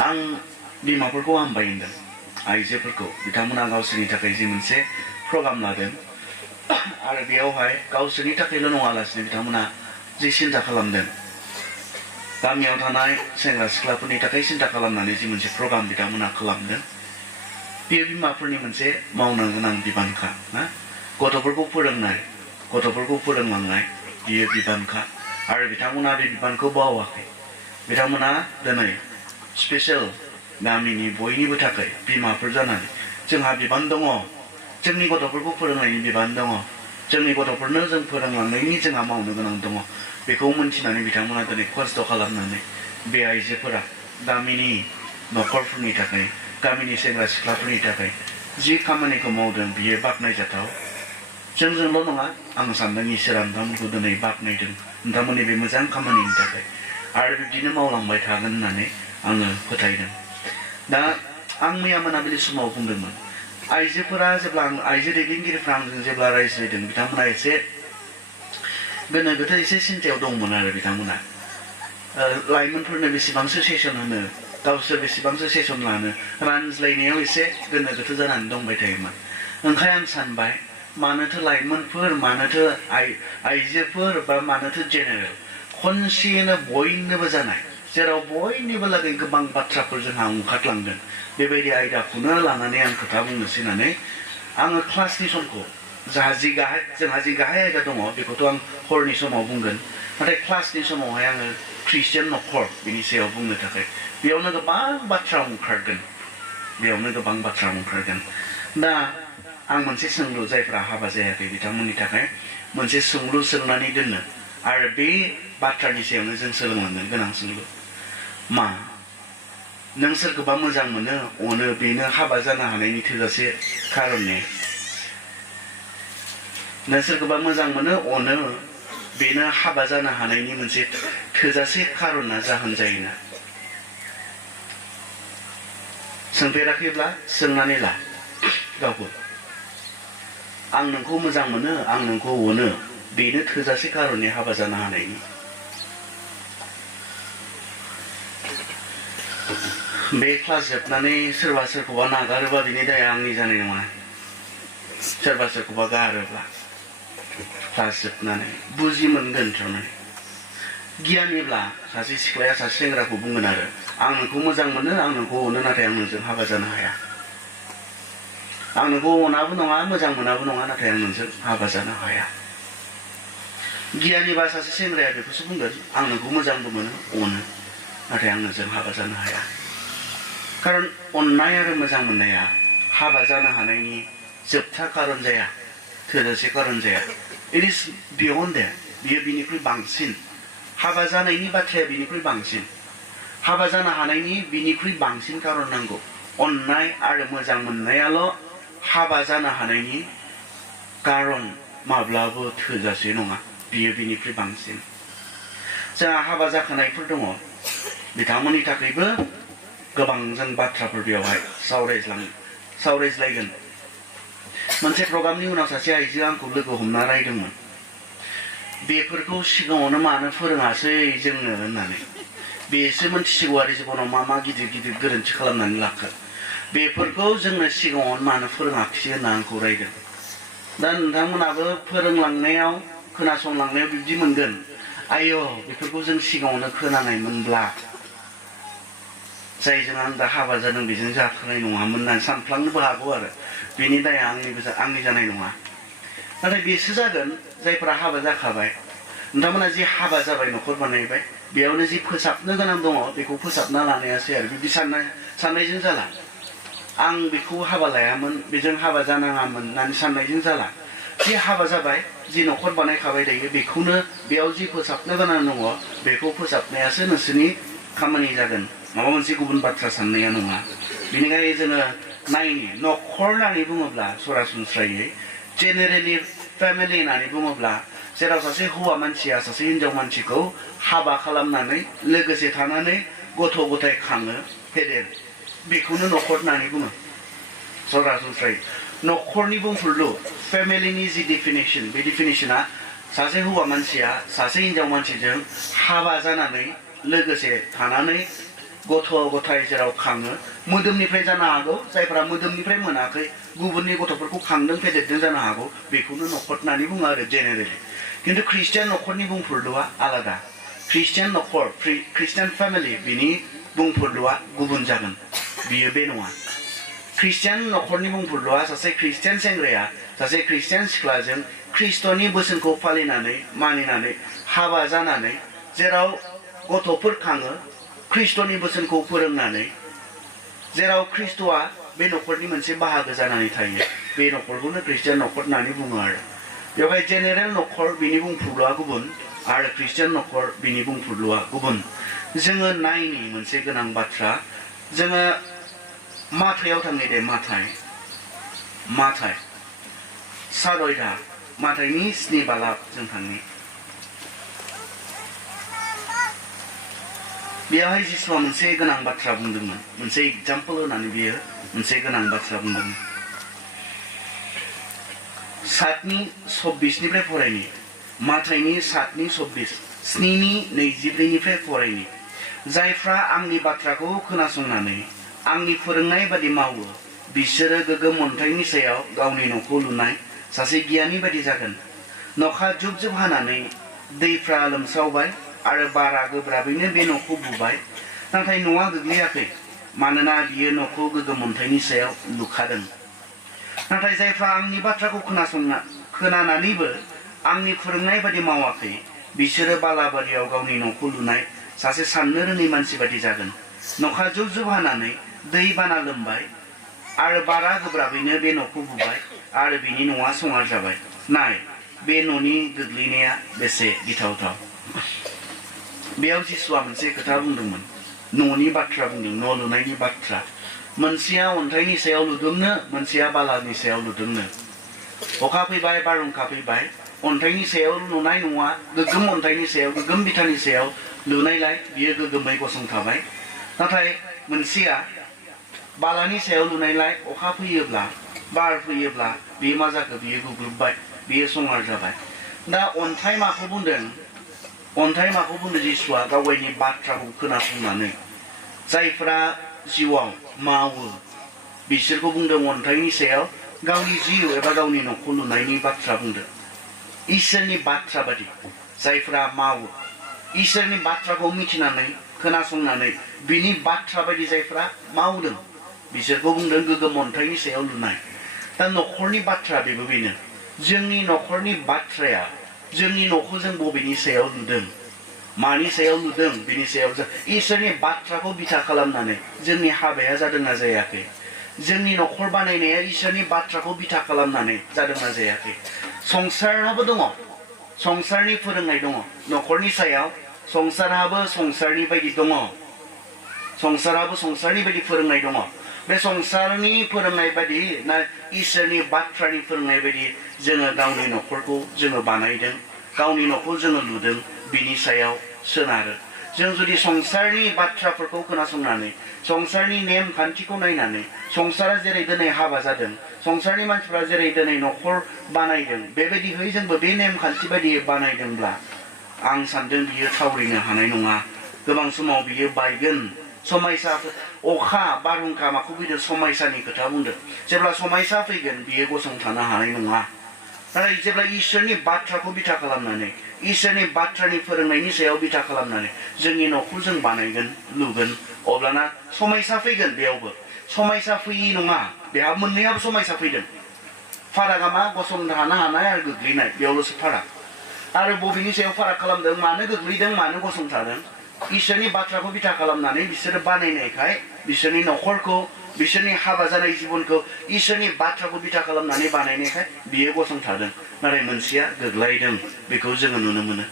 आं बिमाफोरखौ हामबाय होनदों आइजोफोरखौ बिथांमोना गावसोरनि थाखाय जि मोनसे प्रग्राम लादों आरो बेयावहाय गावसोरनि थाखायल' नङालासिनो बिथांमोना जि सिन्था खालामदों गामियाव थानाय सेंग्रा सिख्लाफोरनि थाखाय सिन्था खालामनानै जि मोनसे प्रग्राम बिथांमोना खालामदों बेयो बिमाफोरनि मोनसे मावनो गोनां बिबानखा ना गथ'फोरखौ फोरोंनाय गथ'फोरखौ फोरोंलांनाय बियो बिबानखा आरो बिथांमोना बे बिबानखौ बावाखै बिथांमोना दिनै स्पेशल गामिनि बयनिबो थाखाय बिमाफोर जानानै जोंहा बिबान दङ जोंनि गथ'फोरखौ फोरोंनायनि बिबान दङ जोंनि गथ'फोरनो जों फोरोंलांनायनि जोंहा मावनो गोनां दङ बेखौ मोनथिनानै बिथांमोना दिनै खस्थ' खालामनानै बे आइजोफोरा गामिनि न'खरफोरनि थाखाय गामिनि सेंग्रा सिख्लाफोरनि थाखाय जि खामानिखौ मावदों बियो बाख्नायजाथाव जोंजोंल' नङा आं सानदों इसोरा नोंथांमोनखौ दिनै बाख्नायदों नोंथांमोननि बे मोजां खामानिनि थाखाय आरो बिब्दिनो मावलांबाय थागोन होननानै आङो फोथायदों दा आं मैया मोनाबिलि समाव बुंदोंमोन आइजोफोरा जेब्ला आं आइजो दैदेनगिरिफ्रा आंजों जेब्ला रायज्लायदों बिथांमोना एसे गोनो गोथो एसे सिन्थायाव दंमोन आरो बिथांमोना लाइमोनफोरनो बेसेबांसो सेसन होनो गावसोर बेसेबांसो सेसन लानो रानज्लायनायाव एसे गोनो गोथो जानानै दंबाय थायोमोन ओंखाय आं सानबाय मानोथो लाइमोनफोर मानोथो आइजोफोर बा मानोथो जेनेरेल खनसेयैनो बयनोबो जानाय जेराव बयनिबो लागै गोबां बाथ्राफोर जोंहा ओंखारलांदों बेबायदि आयदाखौनो लानानै आं खोथा बुंनोसै होननानै आङो क्लासनि समखौ जोंहा जि गाहाय आयदा दङ बेखौथ' आं हरनि समाव बुंगोन नाथाय क्लासनि समावहाय आङो ख्रिस्टियान न'खर बिनि सायाव बुंनो थाखाय बेयावनो गोबां बाथ्रा ओंखारगोन दा आं मोनसे सोंलु जायफ्रा हाबा जायाखै बिथांमोननि थाखाय मोनसे सोंलु सोंनानै दोननो आरो बे बाथ्रानि सायावनो जों सोलोंलांनो गोनां सोंलु मा नों सोरखौबा मोजां मोनो अनो बेनो हाबा जानो हानायनि थोजासे खारन ने नों सोरखौबा मोजां मोनो अनो बेनो हाबा जानो हानायनि मोनसे थोजासे खारना जाहोन जायोना सोंफेराखैब्ला सोंनानै ला गावखौ आं नोंखौ मोजां मोनो आं नोंखौ अनो बेनो थोजासे खारननि हाबा जानो हानायनि बे क्लास जोबनानै सोरबा सोरखौबा नागारोबा बिनि दाया आंनि जानाय नङा सोरबा सोरखौबा गारोब्ला क्लास जोबनानै बुजि मोनगोन थारमाने गियानिब्ला सासे सिख्लाया सासे सेंग्राखौ बुंगोन आरो आं नोंखौ मोजां मोनो आं नोंखौ अनो नाथाय आं नोंजों हाबा जानो हाया आं नोंखौ अनाबो नङा मोजां मोनाबो नङा नाथाय आं नोंजों हाबा जानो हाया गियानिबा सासे सेंग्राया बेखौसो बुंगोन आं नोंखौ मोजांबो मोनो अनो नाथाय आं नोंजों हाबा जानो हाया खारन अननाय आरो मोजां मोननाया हाबा जानो हानायनि जोबथा खारन जाया थोजासे खारन जाया इट इज बियन्ड देट बियो बिनिख्रुइ बांसिन हाबा जानायनि बाथ्राया बिनिख्रुइ बांसिन हाबा जानो हानायनि बिनिख्रुइ बांसिन खारन नांगौ अननाय आरो मोजां मोननायाल' हाबा जानो हानायनि खारन माब्लाबो थोजासे नङा बियो बिनिख्रुइ बांसिन जोंहा हाबा जाखानायफोर दङ बिथांमोननि थाखायबो गोबां जों बाथ्राफोर बेवहाय सावरायज्लायगोन मोनसे प्रग्रामनि उनाव सासे आइजोआ आंखौ लोगो हमना रायदोंमोन बेफोरखौ सिगाङावनो मानो फोरोङासै जोंनो होननानै बेसो मोनथिसिगौ आरो जिबनाव मा मा गिदिर गिदिर गोरोन्थि खालामनानै लाखो बेफोरखौ जोंनो सिगाङावनो मानो फोरोङाखिसै होनना आंखौ रायदों दा नोंथांमोनाबो फोरोंलांनायाव खोनासंलांनायाव बिब्दि मोनगोन आय' बेफोरखौ जों सिगाङावनो खोनानायमोनब्ला जायजों आं दा हाबा जादों बेजों जाखानाय नङामोन होननानै सानफ्लांनोबो हागौ आरो बेनि दाया आंनि जानाय नङा नाथाय बेसो जागोन जायफोरा हाबा जाखाबाय नोंथांमोना जि हाबा जाबाय न'खर बानायबाय बेयावनो जि फोसाबनो गोनां दङ बेखौ फोसाबना लानायासै आरो बिदि साननायजों जाला आं बेखौ हाबा लायामोन बेजों हाबा जानाङामोन होननानै साननायजों जाला जि हाबा जाबाय जि न'खर बानायखाबाय दायो बेखौनो बेयाव जि फोसाबनो गोनां दङ बेखौ फोसाबनायासो नोंसोरनि खामानि जागोन माबा मोनसे गुबुन बाथ्रा साननाया नङा बेनिखायनो जोङो नायनि न'खर होननानै बुङोब्ला सरासनस्रायै जेनेरेलि फेमिलि होननानै बुङोब्ला जेराव सासे हौवा मानसिया सासे हिनजाव मानसिखौ हाबा खालामनानै लोगोसे थानानै गथ' गथाय खाङो फेदेर बेखौनो न'खर होननानै बुङो सरासनस्रायै न'खरनि बुंफुरलु फेमिलिनि जि डेफिनेसन बे डेफिनेसना सासे हौवा मानसिया सासे हिनजाव मानसिजों हाबा जानानै लोगोसे थानानै गथ' गथाय जेराव खाङो मोदोमनिफ्राय जानो हागौ जायफोरा मोदोमनिफ्राय मोनाखै गुबुननि गथ'फोरखौ खांदों फेदेरदों जानो हागौ बेखौनो न'खर होननानै बुङो आरो जेनेरेलि खिन्थु ख्रिस्टियान न'खरनि बुंफुरलुआ आलादा ख्रिस्टियान न'खर ख्रिस्टियान फेमिलि बिनि बुंफुरलुआ गुबुन जागोन बियो बे नङा ख्रिस्टियान न'खरनि बुंफुरलुआ सासे ख्रिस्टियान सेंग्राया सासे ख्रिस्टियान सिख्लाजों ख्रिस्ट'नि बोसोनखौ फालिनानै मानिनानै हाबा जानानै जेराव गथ'फोर खाङो ख्रिस्ट'नि बोसोनखौ फोरोंनानै जेराव ख्रिस्ट'आ बे न'खरनि मोनसे बाहागो जानानै थायो बे न'खरखौनो ख्रिस्टियान न'खर होननानै बुङो आरो बेवहाय जेनेरेल न'खर बिनि बुंफुरलुआ गुबुन आरो ख्रिस्टियान न'खर बिनि बुंफुरलुआ गुबुन जोङो नायनि मोनसे गोनां बाथ्रा जोङो माथायाव थांनि दे माथाय सादयदा माथायनि 7 बालाब जों थांनि बेवहाय जिसुआ मोनसे गोनां बाथ्रा बुंदोंमोन मोनसे एग्जाम्पल होनानै बियो मोनसे गोनां बाथ्रा बुंदोंमोन 7:26 निफ्राय फरायनि माथायनि 7:26 7:24 फरायनि जायफ्रा आंनि बाथ्राखौ खोनासंनानै आंनि फोरोंनाय बादि मावो बिसोरो गोग्गोम अन्थाइनि सायाव गावनि न'खौ लुनाय सासे गियानि बादि जागोन न'खा जुब जुब हानानै दैफ्रा लोमसावबाय आरो बारा गोब्राबैनो बे न'खौ बुबाय नाथाय न'आ गोग्लैयाखै मानोना बियो न'खौ गोग्गोम अन्थाइनि सायाव लुखादों नाथाय जायफ्रा आंनि बाथ्राखौ खोनानानैबो आंनि फोरोंनाय बादि मावाखै बिसोरो बालाबारियाव गावनि न'खौ लुनाय सासे साननो रोङै मानसि बादि जागोन न'खा जुब जुब हानानै दै बाना लोमबाय आरो बारा गोब्राबैनो बे न'खौ बुबाय आरो बिनि न'आ संहार जाबाय नाय बे न'नि गोग्लैनाया बेसे गिथावथाव बेयाव जिसुआ मोनसे खोथा बुंदोंमोन न'नि बाथ्रा बुंदों न' लुनायनि बाथ्रा मोनसेया अन्थाइनि सायाव लुदोंनो मोनसेया बालानि सायाव लुदोंनो अखा फैबाय बारहुंखा फैबाय अन्थाइनि सायाव लुनाय न'आ गोग्गोम अन्थाइनि सायाव गोग्गोम बिथानि सायाव लुनायलाय बियो गोग्गोमै गसंथाबाय नाथाय मोनसेया बालानि सायाव लुनायलाय अखा फैयोब्ला बार फैयोब्ला बियो मा जाखो बियो गुग्रुबबाय बियो संहार जाबाय दा अन्थाइ माखौ बुंदों जिसुआ गावगायनि बाथ्राखौ खोनासंनानै जायफ्रा जिउआव मावो बिसोरखौ बुंदों अन्थाइनि सायाव गावनि जिउ एबा गावनि न'खौ लुनायनि बाथ्रा बुंदों इसोरनि बाथ्रा बादि जायफ्रा मावो इसोरनि बाथ्राखौ मिथिनानै खोनासंनानै बिनि बाथ्रा बायदि जायफ्रा मावदों बिसोरखौ बुंदों गोग्गोम अन्थाइनि सायाव लुनाय दा न'खरनि बाथ्रा बेबो बेनो जोंनि न'खरनि बाथ्राया जोंनि न'खौ जों बबेनि सायाव लुदों मानि सायाव लुदों बिनि सायाव जों इसोरनि बाथ्राखौ बिथा खालामनानै जोंनि हाबाया जादोंना जायाखै जोंनि न'खर बानायनाया इसोरनि बाथ्राखौ बिथा खालामनानै जादोंना जायाखै संसाराबो दङ संसारनि फोरोंनाय दङ न'खरनि सायाव संसाराबो संसारनि बायदि दङ संसाराबो संसारनि बायदि फोरोंनाय दङ बे संसारनि फोरोंनाय बायदि ना इसोरनि बाथ्रानि फोरोंनाय बायदि जोङो गावनि न'खरखौ जोङो बानायदों गावनि न'खौ जोङो लुदों बिनि सायाव सोनारो जों जुदि संसारनि बाथ्राफोरखौ खोनासंनानै संसारनि नेम खान्थिखौ नायनानै संसारा जेरै दिनै हाबा जादों संसारनि मानसिफ्रा जेरै दिनै न'खर बानायदों बेबायदिहै जोंबो बे नेम खान्थि बायदि बानायदोंब्ला आं सानदों बियो थावरिनो हानाय नङा गोबां समाव बियो बायगोन समायसा अखा बारहुंखा माखौ बुंदों समायसानि खोथा बुंदों जेब्ला समायसा फैगोन बियो गसंथानो हानाय नङा नाथाय जेब्ला इसोरनि बाथ्राखौ बिथा खालामनानै इसोरनि बाथ्रानि फोरोंनायनि सायाव बिथा खालामनानै जोंनि न'खौ जों बानायगोन लुगोन अब्लाना समायसा फैगोन बेयावबो समायसा फैयि नङा बेहा मोननैयाबो समायसा फैदों फारागा मा गसंथानो हानाय आरो गोग्लैनाय बेयावल'सो फाराग आरो बबेनि सायाव फाराग खालामदों मानो गोग्लैदों मानो गसंथादों इसोरनि बाथ्राखौ बिथा खालामनानै बिसोरो बानायनायखाय बिसोरनि न'खरखौ बिसोरनि हाबा जानाय जिबनखौ इसोरनि बाथ्राखौ बिथा खालामनानै बानायनायखाय बियो गसंथादों नाथाय मोनसेया गोग्लैदों बेखौ जोङो नुनो मोनो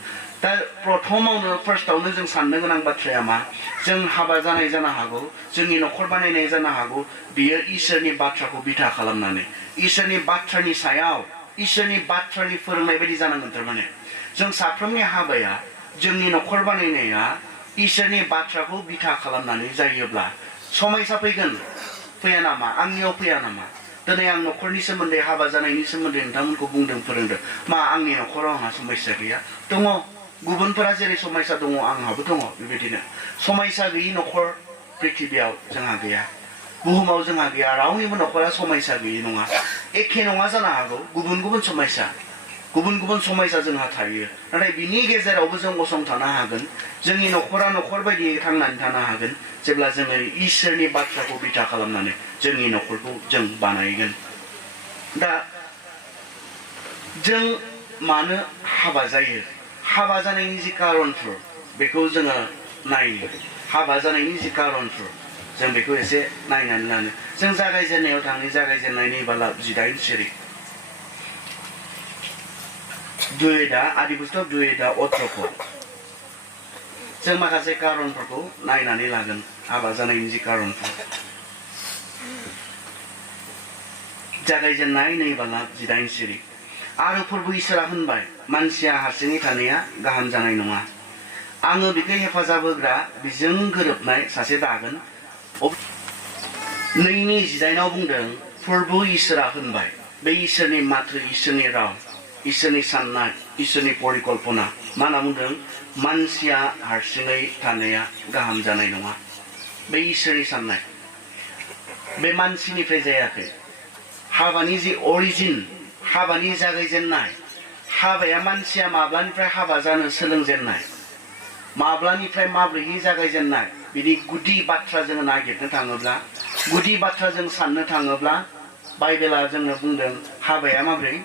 दा प्रथमावनो फार्स्टआवनो जों साननो गोनां बाथ्राया मा जों हाबा जानाय जानो हागौ जोंनि न'खर बानायनाय जानो हागौ बियो इसोरनि बाथ्राखौ बिथा खालामनानै इसोरनि बाथ्रानि सायाव इसोरनि बाथ्रानि फोरोंनाय बायदि जानांगोन थारमाने जों साफ्रोमनि हाबाया जोंनि न'खर बानायनाया इसोरनि बाथ्राखौ बिथा खालामनानै जायोब्ला समायसा फैगोन फैया नामा आंनियाव फैया नामा दिनै आं न'खरनि सोमोन्दै हाबा जानायनि सोमोन्दै नोंथांमोनखौ बुंदों फोरोंदों मा आंनि न'खराव आंहा समस्या गैया दङ गुबुनफोरा जेरै समस्या दङ आंहाबो दङ बेबायदिनो समस्या गैयि न'खर प्रिथिबियाव जोंहा गैया बुहुमाव जोंहा गैया रावनिबो न'खरा समायसा गैयै नङा एखे नङा जानो हागौ गुबुन गुबुन समायसा जोंहा थायो नाथाय बिनि गेजेरावबो जों गसंथानो हागोन जोंनि न'खरा न'खर बायदियै थांनानै थानो हागोन जेब्ला जोङो इसोरनि बाथ्राखौ बिथा खालामनानै जोंनि न'खरखौ जों बानायगोन दा जों मानो हाबा जायो हाबा जानायनि जि खारनफोर बेखौ जोङो नायनो हाबा जानायनि जि खारनफोर जों बेखौ एसे नायनानै लानो जों जागायजेननायाव थांनि जागायजेननायनि बाला 18 सिरि दुएदा आदि पुस्तक 2:18 जों माखासे खारनफोरखौ नायनानै लागोन हाबा जानायनि जि खारनफोर जागायजेननाय 2:18 सिरि आरो फोरबो इसोरा होनबाय मानसिया हारसिङै थानाया गाहाम जानाय नङा आङो बिखौ हेफाजाब होग्रा बिजों गोरोबनाय सासे दागोन 2:18 बुंदों फोरबो इसोरा होनबाय बे इसोरनि माथो इसोरनि राव इसोरनि साननाय इसोरनि परिकल्पना मा होनना बुंदों मानसिया हारसिङै थानाया गाहाम जानाय नङा बे इसोरनि साननाय बे मानसिनिफ्राय जायाखै हाबानि जि अरिजिन हाबानि जागायजेननाय हाबाया मानसिया माब्लानिफ्राय हाबा जानो सोलोंजेननाय माब्लानिफ्राय माब्रैहै जागायजेननाय बिनि गुदि बाथ्रा जोङो नागिरनो थाङोब्ला गुदि बाथ्रा जों साननो थाङोब्ला बाइबेला जोंनो बुंदों हाबाया माब्रै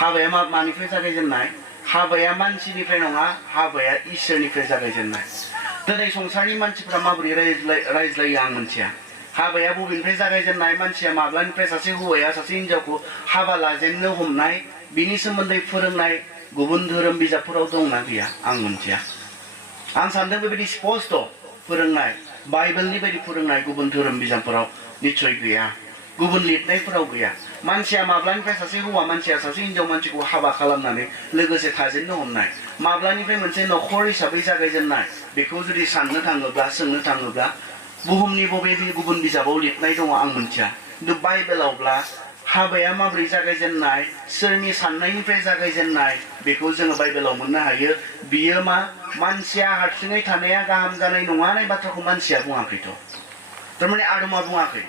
हाबाया मानिफ्राय जागायजेननाय हाबाया मानसिनिफ्राय नङा हाबाया इसोरनिफ्राय जागायजेननाय दिनै संसारनि मानसिफ्रा माबोरै रायज्लायो आं मिथिया हाबाया बबेनिफ्राय जागायजेननाय मानसिया माब्लानिफ्राय सासे हौवाया सासे हिनजावखौ हाबा लाजेननो हमनाय बिनि सोमोन्दै फोरोंनाय गुबुन धोरोम बिजाबफोराव दंना गैया आं मिथिया आं सानदों बेबायदि स्पष्ट फोरोंनाय बाइबेलनि बायदि फोरोंनाय गुबुन धोरोम बिजाबफोराव निश्चय गैया गुबुन लिरनायफोराव गैया मानसिया माब्लानिफ्राय सासे हौवा मानसिया सासे हिनजाव मानसिखौ हाबा खालामनानै लोगोसे थाजेननो हमनाय माब्लानिफ्राय मोनसे न'खर हिसाबै जागायजेननाय बेखौ जुदि साननो थाङोब्ला सोंनो थाङोब्ला बुहुमनि बबे गुबुन बिजाबाव लिरनाय दङ आं मिथिया खिन्थु बाइबेलावब्ला हाबाया माबोरै जागायजेननाय सोरनि साननायनिफ्राय जागायजेननाय बेखौ जोङो बाइबेलाव मोननो हायो बियो मा मानसिया हारसिङै थानाया गाहाम जानाय नङा होननाय बाथ्राखौ मानसिया बुङाखैथ' थारमाने आदमा बुङाखै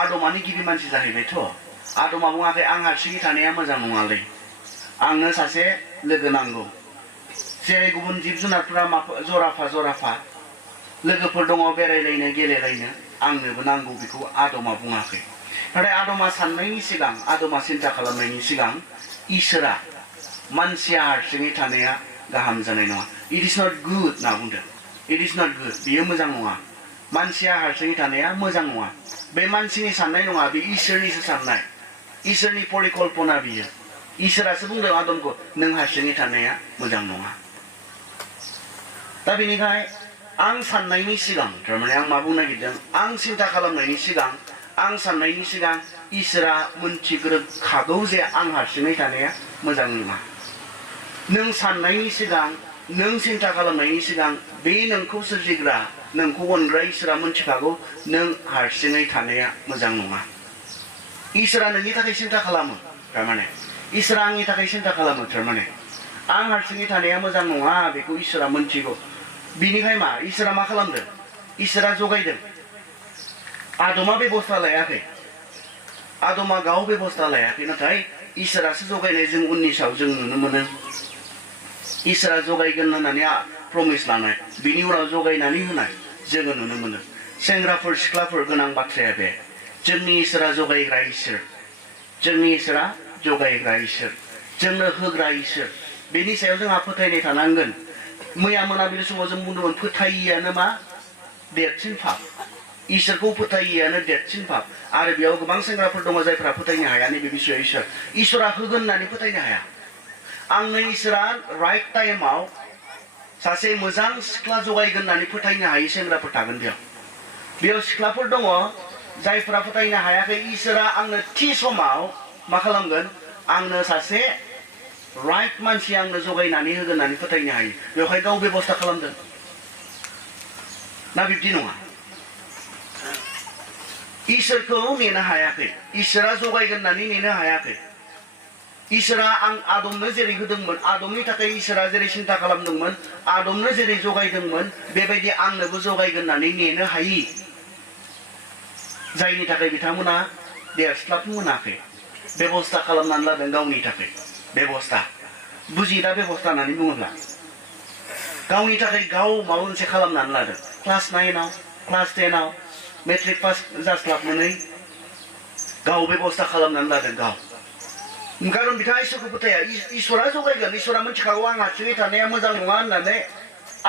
आदमानि गिबि मानसि जाहैबायथ' आदमा बुङाखै आं हारसिङै थानाया मोजां नङालै आंनो सासे लोगो नांगौ जेरै गुबुन जिब जुनारफोरा जराफा लोगोफोर दङ बेरायलायनो गेलेलायनो आंनोबो नांगौ बेखौ आदमा बुङाखै नाथाय आदमा साननायनि सिगां आदमा सिन्ता खालामनायनि सिगां इसोरा मानसिया हारसिङै थानाया गाहाम जानाय नङा इट इज नट गुड होनना बुंदों इट इज नट गुड बियो मोजां नङा मानसिया हारसिङै थानाया मोजां नङा बे मानसिनि साननाय नङा बे इसोरनिसो साननाय इसोरनि परिकल्पना बियो इसोरासो बुंदों आदमखौ नों हारसिङै थानाया मोजां नङा दा बेनिखाय आं साननायनि सिगां थारमाने आं मा बुंनो नागिरदों आं सिन्ता खालामनायनि सिगां आं साननायनि सिगां इसोरा मोनथिग्रोखागौ जे आं हारसिङै थानाया मोजां नङा नों साननायनि सिगां नों सिन्ता खालामनायनि सिगां बे नोंखौ सोरजिग्रा नोंखौ अनग्रा इसोरा मोनथिखागौ नों हारसिङै थानाया मोजां नङा इसोरा नोंनि थाखाय सिन्ता खालामो थारमाने इसोरा आंनि थाखाय सिन्ता खालामो थारमाने आं हारसिङै थानाया मोजां नङा बेखौ इसोरा मोनथिगौ बिनिखाय मा इसोरा मा खालामदों इसोरा जगायदों आदमा बेबस्था लायाखै आदमा गाव बेबस्था लायाखै नाथाय इसोरासो जगायनाय जों उननि सायाव जों नुनो मोनो इसोरा जगायगोन होननानै प्रमिस लानाय बिनि उनाव जगायनानै होनाय जोङो नुनो मोनो सेंग्राफोर सिख्लाफोर गोनां बाथ्राया बे जोंनि इसोरा जगायग्रा इसोर जोंनि इसोरा जगायग्रा इसोर जोंनो होग्रा इसोर बेनि सायाव जोंहा फोथायनाय थानांगोन मैया मोनाबिलि समाव जों बुंदोंमोन फोथायियानो मा देरसिन पाप इसोरखौ फोथायियानो देरसिन पाप आरो बेयाव गोबां सेंग्राफोर दङ जायफोरा फोथायनो हाया नैबे बिसया इसोरा होगोन होननानै फोथायनो हाया आंनो इसोरा राइट टाइमाव सासे मोजां सिख्ला जगायगोन होननानै फोथायनो हायै सेंग्राफोर थागोन बेयाव सिख्लाफोर दङ जायफोरा फोथायनो हायाखै इसोरा आंनो थि समाव मा खालामगोन आंनो सासे राइट मानसि आंनो जगायनानै होगोन होननानै फोथायनो हायो बेवहाय गाव बेबस्था खालामदों ना बिब्दि नङा इसोरखौ नेनो हायाखै इसोरा जगायगोन होननानै नेनो हायाखै इसोरा आं आदमनो जेरै होदोंमोन आदमनि थाखाय इसोरा जेरै सिन्था खालामदोंमोन आदमनो जेरै जगायदोंमोन बेबायदि आंनोबो जगायगोन होननानै नेनो हायि जायनि थाखाय बिथांमोना देरस्लाबनो मोनाखै बेबस्था खालामनानै लादों गावनि थाखाय बेबस्था बुजि दा बेबस्था होननानै बुङोब्ला गावनि थाखाय गाव माबा मोनसे खालामनानै लादों क्लास 9 क्लास 10 मेट्रिक पास जास्लाबनानै गाव बेबस्था खालामनानै लादों गाव कारण बिथाङा इसोरखौ फोथाया इसोरा जगायगोन इसोरा मिथिखागौ आं हारसिङै थानाया मोजां नङा होननानै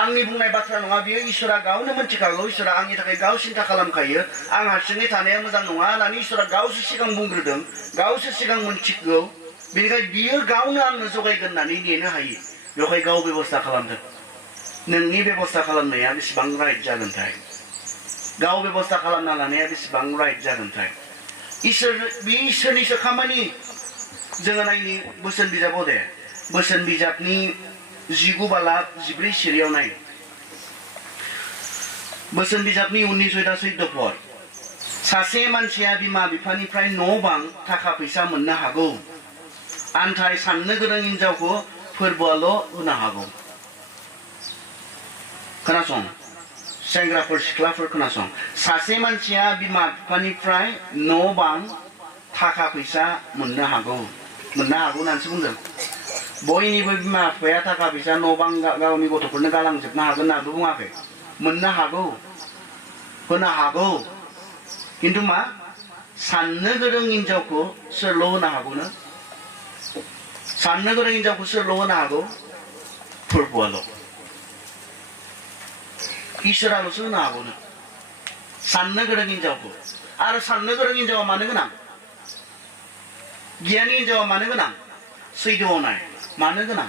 आंनि बुंनाय बाथ्रा नङा बियो इसोरा गावनो मिथिखागौ इसोरा आंनि थाखाय गाव सिन्था खालामखायो आं हारसिङै थानाया मोजां नङा होननानै इसोरा गावसो सिगां बुंग्रोदों गावसो सिगां मिथिगौ बेनिखायनो बियो गावनो आंनो जगायगोन होननानै नेनो हायो बेवहाय गाव बेबस्था खालामदों नोंनि बेबस्था खालामनाया बेसेबां राइट जागोनथाय गाव बेबस्था खालामना लानाया बेसेबां राइट जागोनथाय बे इसोरनिसो खामानि जोङो नायनि बोसोन बिजाबाव दे बोसोन बिजाबनि 19 बाला 14 सिरियाव नाय बोसोन बिजाबनि 19-14 पद सासे मानसिया बिमा बिफानिफ्राय न' बां थाखा फैसा मोननो हागौ आन्थाय साननो गोरों हिनजावखौ फोरबोआल' होनो हागौ खोनासं सेंग्राफोर सिख्लाफोर खोनासं सासे मानसिया बिमा बिफानिफ्राय न' बां थाखा फैसा मोननो हागौ होननानैसो बुंदों बयनिबो बिमा बिफाया थाखा फैसा न' बां गावनि गथ'फोरनो गालांजोबनो हागोन होननानैबो बुङाखै मोननो हागौ होनो हागौ किन्तु मा साननो गोरों हिनजावखौ सोरल' होनो हागौनो साननो गोरों हिनजावखौ सोरल' होनो हागौ फोरबोआल' इसोराल'सो होनो हागौनो साननो गोरों हिनजावखौ आरो साननो गोरों हिनजावा मानो गोनां गियानि हिनजावा मानो गोनां सैदोआव नाय मानो गोनां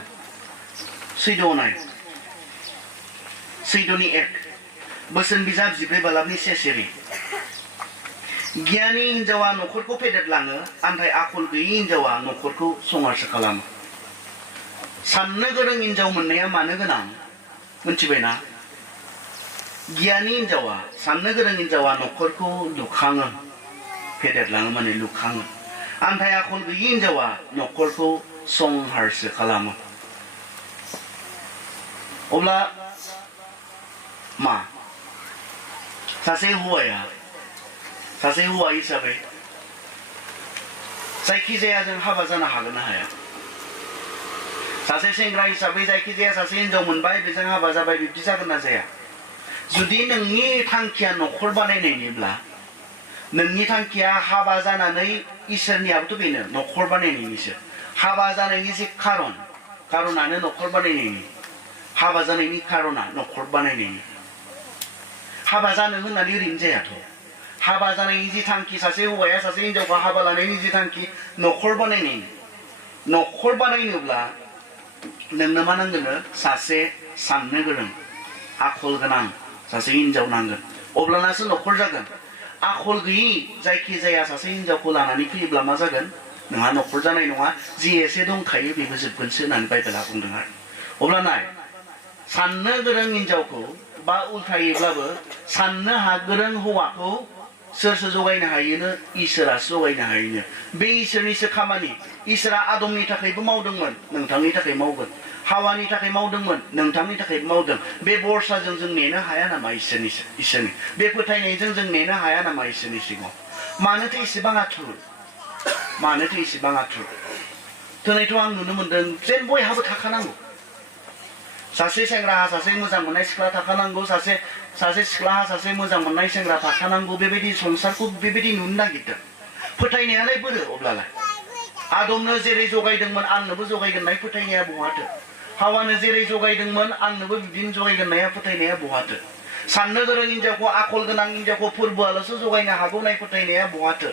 सैदोआव नाय सैदोनि 1 बोसोन बिजाब 14 बालाबनि 1 सिरि गियानि हिनजावा न'खरखौ फेदेरलाङो आमफ्राय आखल गैयि हिनजावा न'खरखौ संहारसो खालामो साननो गोरों हिनजाव मोननाया मानो गोनां मिथिबायना गियानि हिनजावा साननो गोरों हिनजावा न'खरखौ लुखाङो फेदेरलाङो माने लुखाङो आमफ्राय आखल गैयि हिनजावा न'खरखौ संहारसो खालामो अब्ला मा सासे हौवा हिसाबै जायखिजाया जों हाबा जानो हागोन ना हाया सासे सेंग्रा हिसाबै जायखिजाया सासे हिनजाव मोनबाय बेजों हाबा जाबाय बिब्दि जागोन ना जाया जुदि नोंनि थांखिया न'खर बानायनायनिब्ला नोंनि थांखिया हाबा जानानै इसोरनियाबोथ' बेनो न'खर बानायनायनिसो हाबा जानायनि जे कारनानो न'खर बानायनायनि हाबा जानायनि कारना न'खर बानायनायनि हाबा जानो होननानै ओरैनो जायाथ' हाबा जानायनि जि थांखि सासे हौवाया सासे हिनजावखौ हाबा लानायनि जि थांखि न'खर बानायनायनि न'खर बानायनोब्ला नोंनो मा नांगोन सासे साननो गोरों आखल गोनां सासे हिनजाव नांगोन अब्लानासो न'खर जागोन आखल गैयि जायखिजाया सासे हिनजावखौ लानानै फैयोब्ला मा जागोन नोंहा न'खर जानाय नङा जि एसे दंखायो बेबो जोबगोनसो होननानै बाइबेला बुंदों आरो अब्ला नाय साननो गोरों हिनजावखौ बा उल्थायैब्लाबो साननो गोरों हौवाखौ सोरसो जगायनो हायोनो इसोरासो जगायनो हायोनो बे इसोरनिसो खामानि इसोरा आदमनि थाखायबो मावदोंमोन नोंथांनि थाखाय मावगोन हावानि थाखाय मावदोंमोन नोंथांनि थाखाय मावदों बे बर्साजों जों नेनो हाया नामा इसोरनि बे फोथायनायजों जों नेनो हाया नामा इसोरनि सिगाङाव मानोथो एसेबां आथुर दिनैथ' आं नुनो मोनदों जेन बयहाबो थाखानांगौ सासे सेंग्राहा सासे मोजां मोननाय सिख्ला थाखानांगौ सासे सिख्लाहा सासे मोजां मोननाय सेंग्रा थाखानांगौ बेबायदि संसारखौ बेबायदि नुनो नागिरदों फोथायनायालाय बोरो अब्लालाय आदमनो जेरै जगायदोंमोन आंनोबो जगायगोननाय फोथायनाया बहाथो हावानो जेरै जगायदोंमोन आंनोबो बिदिनो जगायगोननाया फोथायनाया बहाथो साननो गोरों हिनजावखौ आखल गोनां हिनजावखौ फोरबोआल'सो जगायनो हागौनाय फोथायनाया बहाथो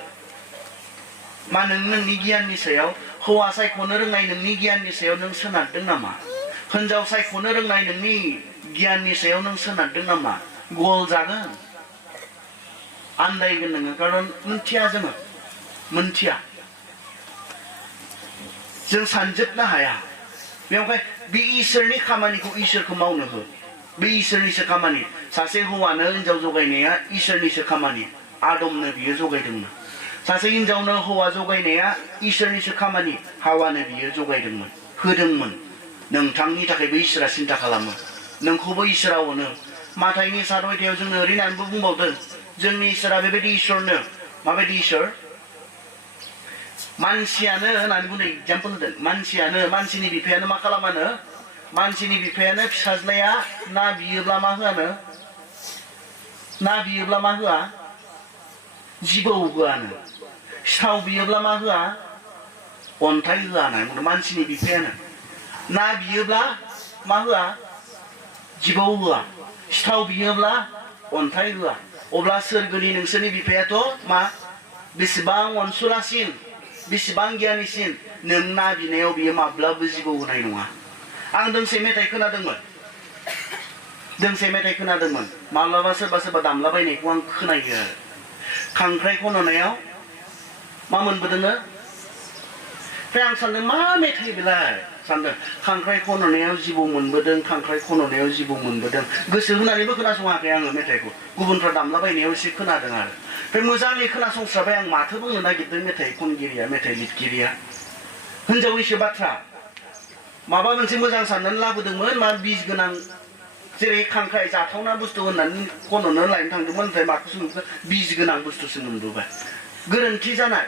मा नोंनि गियाननि सायाव हौवा सायख'नो रोंनाय नोंनि गियाननि सायाव नों सोनारदों नामा हिनजाव सायख'नो रोंनाय नोंनि गियाननि सायाव नों सोनारदों नामा गल जागोन आन्दायगोन नोङो खारन मोनथिया जों सानजोबनो हाया बेवहाय बे इसोरनि खामानिखौ इसोरखौ मावनो हो बे इसोरनिसो खामानि सासे हौवानो हिनजाव जगायनाया इसोरनिसो खामानि आदमनो बियो जगायदोंमोन सासे हिनजावनो हौवा जगायनाया इसोरनिसो खामानि हावानो बियो जगायदोंमोन होदोंमन नोंथांनि थाखायबो इसोरा सिन्था खालामो नोंखौबो इसोरा अनो माथाइनि 7 अध्यायाव जोंनो ओरैनानैबो बुंबावदों जोंनि इसोरा बेबायदि इसोरनो माबायदि इसोर मानसियानो होननानै बुंदों एग्जाम्पल होदों मानसिनि बिफायानो मा खालामानो मानसिनि बिफायानो फिसाज्लाया ना बियोब्ला मा होआ जिबौ होआनो सिथाव बियोब्ला मा होआ अन्थाइ होआ होननानै बुंदों मानसिनि बिफायानो ना बियोब्ला मा होआ जिबौ होआ सिथाव बियोब्ला अन्थाइ होआ अब्ला सोरगोनि नोंसोरनि बिफायाथ' मा बेसेबां अनसुलासिन बेसेबां गियानिसिन नों ना बिनायाव बियो माब्लाबो जिबौ होनाय नङा आं दोंसे मेथाइ खोनादोंमोन माब्लाबा सोरबा दामलाबायनायखौ आं खोनायो आरो खांख्राइ खन'नायाव मा मोनबोदोंनो ओमफ्राय आं सानदों मा मेथाइ बेलाय सानदों खांख्राइ खन'नायाव जिबौ मोनबोदों गोसो होनानैबो खोनासङाखै आङो मेथाइखौ गुबुनफ्रा दामलाबायनायाव एसे खोनादों आरो ओमफ्राय मोजाङै खोनासंस्राबाय आं माथो बुंनो नागिरदों मेथाइ खनगिरिया मेथाइ लिरगिरिया हिनजावैसो बाथ्रा माबा मोनसे मोजां साननानै लाबोदोंमोन मा बिस गोनां जेरै खांख्राइ जाथावना बुस्थु होननानै खन'नो लायनो थांदोंमोन ओमफ्राय माखौसो मोनखो बिस गोनां बुस्थुसो मोनबोबाय गोरोन्थि जानाय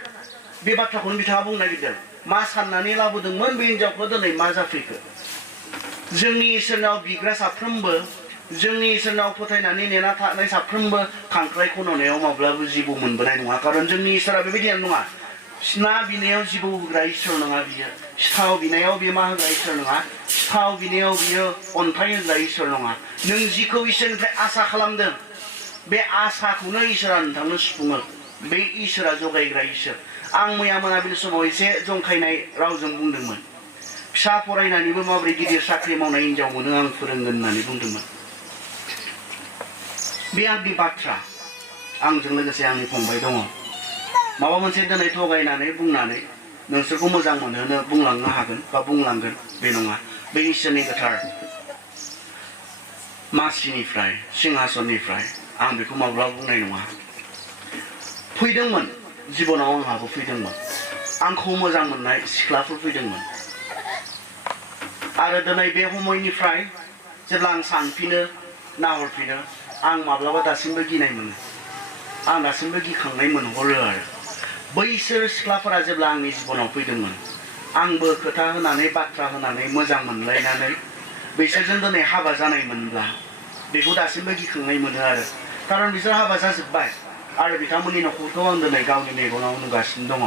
बे बाथ्राखौनो बिथाङा बुंनो नागिरदों मा साननानै लाबोदोंमोन बे हिनजावखौ दिनै मा जाफैखो जोंनि इसोरनाव बिग्रा साफ्रोमबो जोंनि इसोरनाव फोथायनानै नेना थानाय साफ्रोमबो खांख्राइ खन'नायाव माब्लाबो जिबौ मोनबोनाय नङा खारन जोंनि इसोरा बेबायदियानो नङा ना बिनायाव जिबौ होग्रा इसोर नङा बियो सिथाव बिनायाव बे मा होग्रा इसोर नङा सिथाव बिनायाव बियो अन्थाइ होग्रा इसोर नङा नों जिखौ इसोरनिफ्राय आसा खालामदों बे आसाखौनो इसोरा नोंथांनो सुफुङो बे इसोरा जगायग्रा इसोर आं मैया मोनाबिलि समाव एसे जंखायनाय रावजों बुंदोंमोन फिसा फरायनानैबो माबोरै गिदिर साख्रि मावनाय हिनजाव मोनो आं फोरोंगोन होननानै बुंदोंमोन बे आंनि बाथ्रा आंजों लोगोसे आंनि फंबाय दङ माबा मोनसे दिनै थगायनानै बुंनानै नोंसोरखौ मोजां मोनहोनो बुंलांनो हागोन बा बुंलांगोन बे नङा बे इसोरनि गोथार मासिनिफ्राय सिंहासननिफ्राय आं बेखौ माब्लाबा बुंनाय नङा फैदोंमोन जिबनाव आंहाबो फैदोंमोन आंखौ मोजां मोननाय सिख्लाफोर फैदोंमोन आरो दिनै बे हमयनिफ्राय जेब्ला आं सानफिनो नाहरफिनो आं माब्लाबा दासिमबो गिनाय मोनो आं दासिमबो गिखांनाय मोनहरो आरो बैसोर सिख्लाफोरा जेब्ला आंनि जिबनाव फैदोंमोन आंबो खोथा होनानै बाथ्रा होनानै मोजां मोनलायनानै बैसोरजों दिनै हाबा जानायमोनब्ला बेखौ दासिमबो गिखांनाय मोनो आरो खारन बिसोर हाबा जाजोब्बाय आरो बिथांमोननि न'खरखौ आं दिनै गावनि मेगनाव नुगासिनो दङ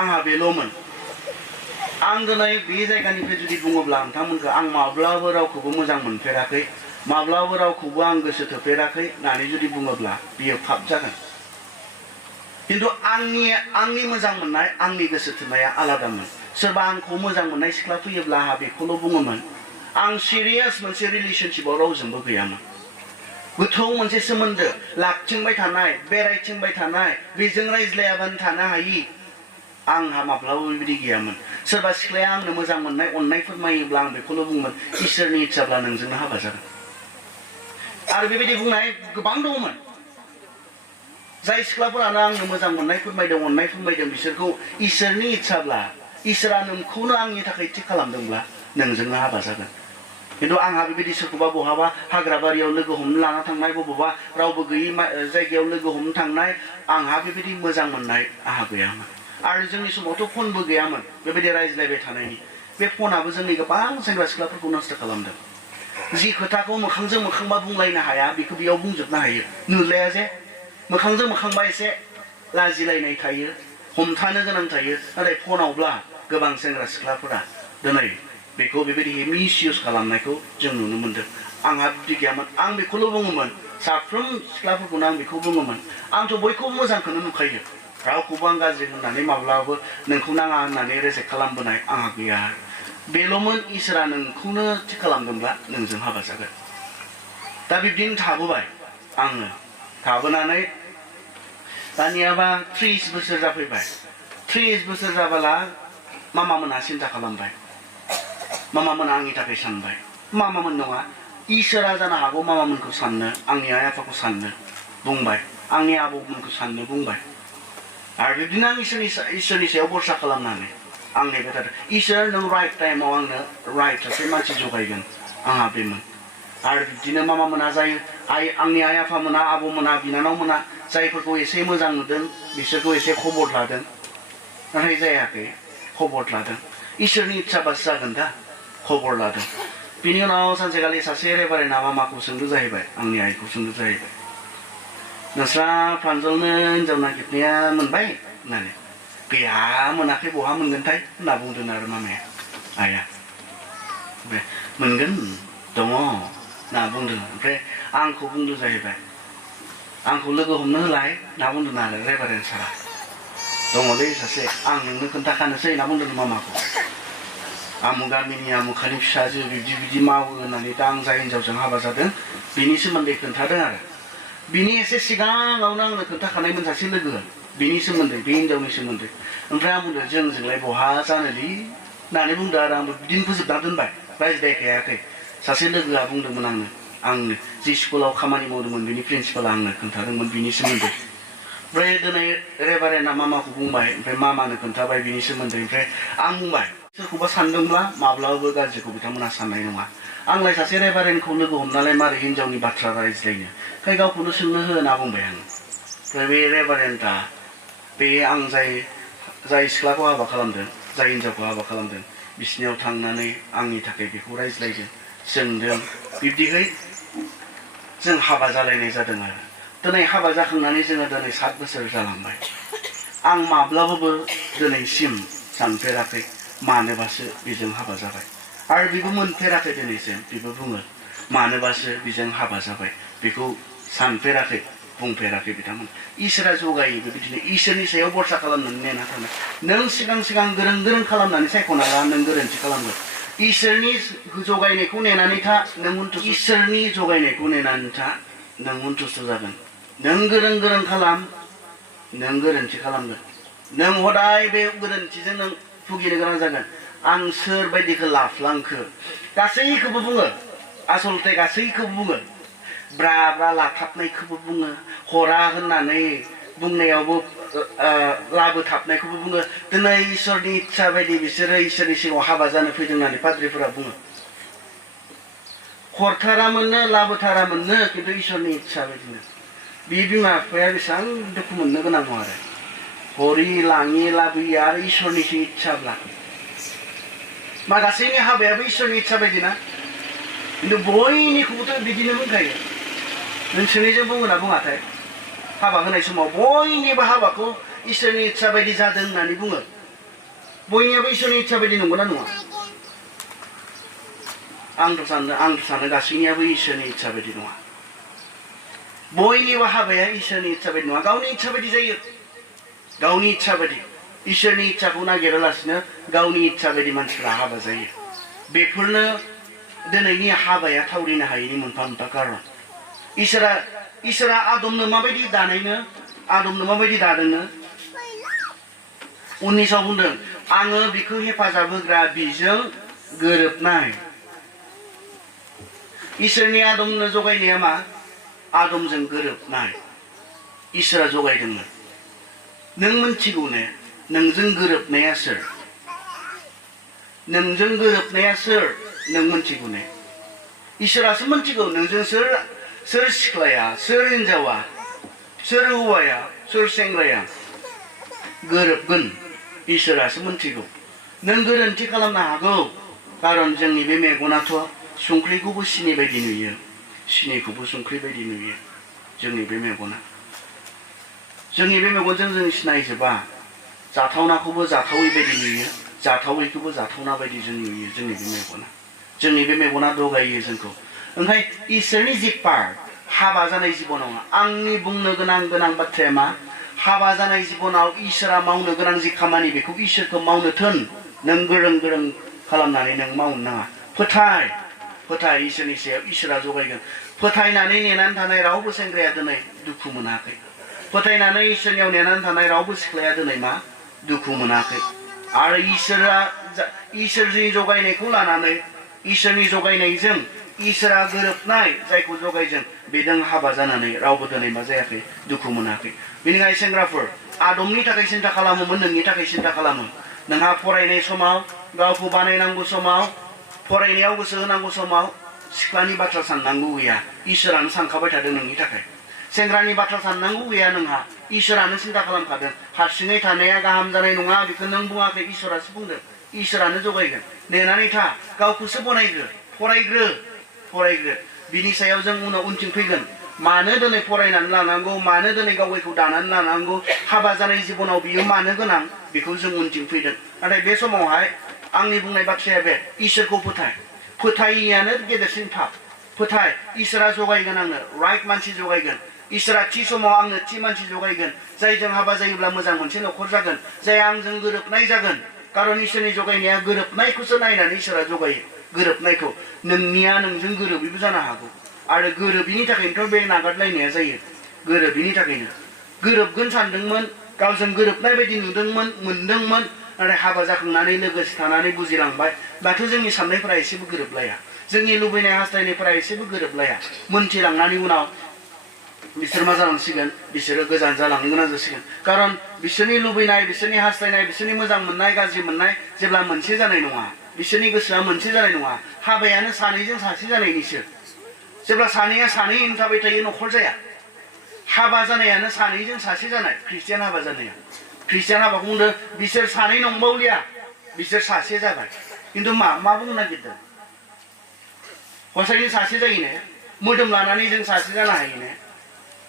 आंहा बेल'मोन आं दिनै बे जायगानिफ्राय जुदि बुङोब्ला नोंथांमोनखौ आं माब्लाबो रावखौबो मोजां मोनफेराखै माब्लाबो रावखौबो आं गोसो थोफेराखै होननानै जुदि बुङोब्ला बियो पाप जागोन खिन्थु आंनि मोजां मोननाय आंनि गोसो थोनाया आलादामोन सोरबा आंखौ मोजां मोननाय सिख्ला फैयोब्ला आंहा बेखौल' बुङोमोन आं सिरियास मोनसे रिलेशनशिपआव रावजोंबो गैयामोन गोथौ मोनसे सोमोन्दो लाखथिंबाय थानाय बेरायथिंबाय थानाय बेजों रायज्लायाबानो थानो हायि आंहा माब्लाबो बेबायदि गैयामोन सोरबा सिख्लाया आंनो मोजां मोननाय अननाय फोरमायोब्ला आं बेखौल' बुङोमोन इसोरनि इच्छाब्ला नोंजोंनो हाबा जागोन आरो बेबायदि बुंनाय गोबां दङमोन जाय सिख्लाफोरानो आंनो मोजां मोननाय फोरमायदों अननाय फोरमायदों बिसोरखौ इसोरनि इच्छाब्ला इसोरा नोंखौनो आंनि थाखाय थि खालामदोंब्ला नोंजोंनो हाबा जागोन खिन्थु आंहा बेबायदि सोरखौबा बहाबा हाग्राबारियाव लोगो हमनो लाना थांनाय बबेबा रावबो गैयि जायगायाव लोगो हमनो थांनाय आंहा बेबायदि मोजां मोननाय आंहा गैयामोन आरो जोंनि समावथ' फनबो गैयामोन बेबायदि रायज्लायबाय थानायनि बे फनाबो जोंनि गोबां सेंग्रा सिख्लाफोरखौ नस्थ' खालामदों जि खोथाखौ मोखांजों मोखांबा बुंलायनो हाया बेखौ बेयाव बुंजोबनो हायो नुलाया जे मोखांजों मोखांबा एसे लाजिलायनाय थायो हमथानो गोनां थायो नाथाय फनावब्ला गोबां सेंग्रा सिख्लाफोरा दिनै बेखौ बेबायदि मिसइउज खालामनायखौ जों नुनो मोन्दों आंहा बिदि गैयामोन आं बेखौल' बुङोमोन साफ्रोम सिख्लाफोरखौनो आं बेखौ बुङोमोन आंथ' बयखौबो मोजांखौनो नुखायो रावखौबो आं गाज्रि होननानै माब्लाबो नोंखौ नाङा होननानै रेजेक्ट खालामबोनाय आंहा गैया बेल'मोन इसोरा नोंखौनो थि खालामदोंब्ला नोंजों हाबा जागोन दा बिब्दिनो थाबोबाय आङो थाबोनानै दानियाबा 30 बोसोर जाफैबाय 30 बोसोर जाबोला मामामोनहा सिन्था खालामबाय मामामोना आंनि थाखाय सानबाय मामामोन नङा इसोरा जानो हागौ मामामोनखौ साननो आंनि आइ आफाखौ साननो बुंबाय आंनि आबौमोनखौ साननो बुंबाय आरो बिदिनो आं इसोरनि सायाव भरसा खालामनानै आं नेबाय थादों इसोर नों राइट टाइमाव आंनो राइट सासे मानसि जगायगोन आंहा बेमोन आरो बिदिनो मामा मोना जायो आंनि आइ आफामोना आबौमोना बिनानावमोना जायफोरखौ एसे मोजां नुदों बिसोरखौ एसे खबर लादों नाथाय जायाखै खबर लादों इसोरनि इच्छाबासो जागोन दा खबर लादों बिनि उनाव सानसेखालि सासे रेभारेन्डआ मामाखौ सोंदो जाहैबाय आंनि आइखौ सोंदो जाहैबाय नोंस्रा प्रान्जलनो हिनजाव नागिरनाया मोनबाय होननानै गैया मोनाखै बहा मोनगोनथाय होनना बुंदों आरो मामाया आइया ओमफ्राय मोनगोन दङ होनना बुंदों ओमफ्राय आंखौ बुंदों जाहैबाय आंखौ लोगो हमनो होलाय होनना बुंदों आरो रेभारेन्ड सारा दङलै सासे आं नोंनो खोन्थाखानोसै होनना बुंदों मामाखौ आमुक गामिनि आमुखानि फिसाजो बिदि मावो होननानै दा आं जाय हिनजावजों हाबा जादों बिनि सोमोन्दै खोन्थादों आरो बिनि एसे सिगाङावनो आंनो खोन्थाखानायमोन सासे लोगोआ बिनि सोमोन्दै बे हिनजावनि सोमोन्दै ओमफ्राय आं बुंदों जोंजोंलाय बहा जानोलै होननानै बुंदों आरो आंबो बिदिनो फोजोबना दोनबाय रायज्लायखायाखै सासे लोगोआ बुंदोंमोन आंनो जि स्कुलाव खामानि मावदोंमोन बिनि प्रिन्सिपाला आंनो खोन्थादोंमोन बिनि सोमोन्दै ओमफ्राय दिनै रेभारेन्डआ मामाखौ बुंबाय ओमफ्राय मामानो खोन्थाबाय बिनि सोमोन्दै ओमफ्राय आं बुंबाय सोरखौबा सानदोंब्ला माब्लाबाबो गाज्रिखौ बिथांमोना साननाय नङा आंलाय सासे रेभारेन्डखौ लोगो हमनालाय मारै हिनजावनि बाथ्रा रायज्लायनो ओंखाय गावखौनो सोंनो हो होनना बुंबाय आं ओमफ्राय बे रेभारेन्डआ बे आं जाय सिख्लाखौ हाबा खालामदों जाय हिनजावखौ हाबा खालामदों बिसिनियाव थांनानै आंनि थाखाय बेखौ रायज्लायदों सोंदों बिब्दिहै जों हाबा जालायनाय जादों आरो दिनै हाबा जाखांनानै जोङो दिनै 7 बोसोर जालांबाय आं माब्लाबाबो दिनैसिम सानफेराखै मानोबासो बेजों हाबा जाबाय आरो बेबो मोनफेराखै दिनैसिम बेबो बुङो मानोबासो बेजों हाबा जाबाय बेखौ सानफेराखै बुंफेराखै बिथांमोन इसोरा जगायो बेबायदिनो इसोरनि सायाव भरसा खालामनानै नेना थानो नों सिगां गोरों खालामनानै सायख'ना ला नों गोरोन्थि खालामगोन इसोरनि जगायनायखौ नेनानै था नों इसोरनि जगायनायखौ नेनानै था नों उन्थुस्थ' जागोन नों गोरों खालाम नों गोरोन्थि खालामगोन नों हदाय बे गोरोन्थिजों नों भुगिनो गोनां जागोन आं सोर बायदिखौ लाफ्लांखो गासैखौबो बुङो आसलथे गासैखौबो बुङो ब्रा लाथाबनायखौबो बुङो हरा होननानै बुंनायावबो लाबोथाबनायखौबो बुङो दिनै इसोरनि इच्छा बायदि बिसोरो इसोरनि सिगाङाव हाबा जानो फैदों होननानै पाद्रिफोरा बुङो हरथारामोननो लाबोथारामोननो खिन्थु इसोरनि इच्छा बायदिनो बे बिमा बिफाया बेसेबां दुखु मोननो गोनां दं आरो हरि लाङि लाबोयो आरो इसोरनिसो इच्छाब्ला मा गासैनि हाबायाबो इसोरनि इच्छा बायदि ना खिन्थु बयनिखौबोथ' बिदिनो बुंखायो नोंसोरनिजों बुङोना बुङाथाय हाबा होनाय समाव बयनिबो हाबाखौ इसोरनि इच्छा बायदि जादों होननानै बुङो बयनियाबो इसोरनि इच्छा बायदि नंगौना नङा आंथ' सानो गासैनियाबो इसोरनि इच्छा बायदि नङा बयनिबो हाबाया इसोरनि इच्छा बायदि नङा गावनि इच्छा बायदि जायो गावनि इच्छा बायदि इसोरनि इच्छाखौ नागिरालासिनो गावनि इच्छा बायदि मानसिफ्रा हाबा जायो बेफोरनो दिनैनि हाबाया थावरिनो हायैनि मोनफा कारन इसोरा आदमनो माबायदि दादोंनो 19 बुंदों आङो बिखौ हेफाजाब होग्रा बिजों गोरोबनाय इसोरनि आदमनो जगायनाया मा आदमजों गोरोबनाय इसोरा जगायदोंमोन नों मोनथिगौ ने नोंजों गोरोबनाया सोर नों मोनथिगौ ने इसोरासो मोनथिगौ नोंजों सोर सिख्लाया सोर हिनजावा सोर हौवाया सोर सेंग्राया गोरोबगोन इसोरासो मोनथिगौ नों गोरोन्थि खालामनो हागौ कारन जोंनि बे मेगनाथ' संख्रिखौबो सिनि बायदि नुयो सिनिखौबो संख्रि बायदि नुयो जोंनि बे मेगनजों जों सिनायजोबा जाथावनाखौबो जाथावै बायदि नुयो जाथावैखौबो जाथावना बायदि जों नुयो जोंनि बे मेगना दगायो जोंखौ ओंखाय इसोरनि जि पार्ट हाबा जानाय जिबनाव आंनि बुंनो गोनां बाथ्राया मा हाबा जानाय जिबनाव इसोरा मावनो गोनां जि खामानि बेखौ इसोरखौ मावनो थोन नों गोरों खालामनानै नों मावनो नाङा फोथाय इसोरनि सायाव इसोरा जगायगोन फोथायनानै नेनानै थानाय रावबो सेंग्राया दिनै दुखु मोनाखै फोथायनानै इसोरनियाव नेनानै थानाय रावबो सिख्लाया दिनै मा दुखु मोनाखै आरो इसोरनि जगायनायखौ लानानै इसोरनि जगायनायजों इसोरा गोरोबनाय जायखौ जगायजों बेजों हाबा जानानै रावबो दिनै मा जायाखै दुखु मोनाखै बेनिखायनो सेंग्राफोर आदमनि थाखाय सिन्था खालामोमोन नोंनि थाखाय सिन्था खालामो नोंहा फरायनाय समाव गावखौ बानायनांगौ समाव फरायनायाव गोसो होनांगौ समाव सिख्लानि बाथ्रा साननांगौ गैया इसोरानो सानखाबाय थादों नोंनि थाखाय सेंग्रानि बाथ्रा साननांगौ गैया नोंहा इसोरानो सिन्ता खालामखादों हारसिङै थानाया गाहाम जानाय नङा बेखौ नों बुङाखै इसोरासो बुंदों इसोरानो जगायगोन नेनानै था गावखौसो बनायग्रो फरायग्रो बिनि सायाव जों उनाव उनथिं फैगोन मानो दिनै फरायनानै लानांगौ मानो दिनै गावखौ दानानै लानांगौ हाबा जानाय जिबनाव बियो मानो गोनां बेखौ जों उनथिं फैदों नाथाय बे समावहाय आंनि बुंनाय बाथ्राया बे इसोरखौ फोथायैयानो गेदेरसिन पाप फोथाय इसोरा जगायगोन आंनो राइट मानसि जगायगोन इसोरा थि समाव आंनो थि मानसि जगायगोन जायजों हाबा जायोब्ला मोजां मोनसे न'खर जागोन जाय आंजों गोरोबनाय जागोन कारन इसोरनि जगायनाया गोरोबनायखौसो नायनानै इसोरा जगायो गोरोबनायखौ नोंनिया नोंजों गोरोबैबो जानो हागौ आरो गोरोबिनि थाखायनोथ' बे नागारलायनाया जायो गोरोबिनि थाखायनो गोरोबगोन सानदोंमोन गावजों गोरोबनाय बायदि नुदोंमोन मोनदोंमोन नाथाय हाबा जाखांनानै लोगोसे थानानै बुजिलांबाय दाथ' जोंनि साननायफोरा एसेबो गोरोबलाया जोंनि लुबैनाय हास्थायनायफोरा एसेबो गोरोबलाया मोनथिलांनानै उनाव बिसोर मा जालांसिगोन बिसोरो गोजान जालांनो गोनां जासिगोन कारन बिसोरनि लुबैनाय बिसोरनि हास्थायनाय बिसोरनि मोजां मोननाय गाज्रि मोननाय जेब्ला मोनसे जानाय नङा बिसोरनि गोसोआ मोनसे जानाय नङा हाबायानो सानैजों सासे जानायनिसो जेब्ला सानैया सानैयैनो थाबाय थायो न'खर जाया हाबा जानायानो सानैजों सासे जानाय ख्रिस्टियान हाबा जानाया ख्रिस्टियान हाबाखौ बुंदों बिसोर सानै नंबावलिया बिसोर सासे जाबाय खिन्थु मा बुंनो नागिरदों हसायनि सासे जायो ने मोदोम लानानै जों सासे जानो हायो ने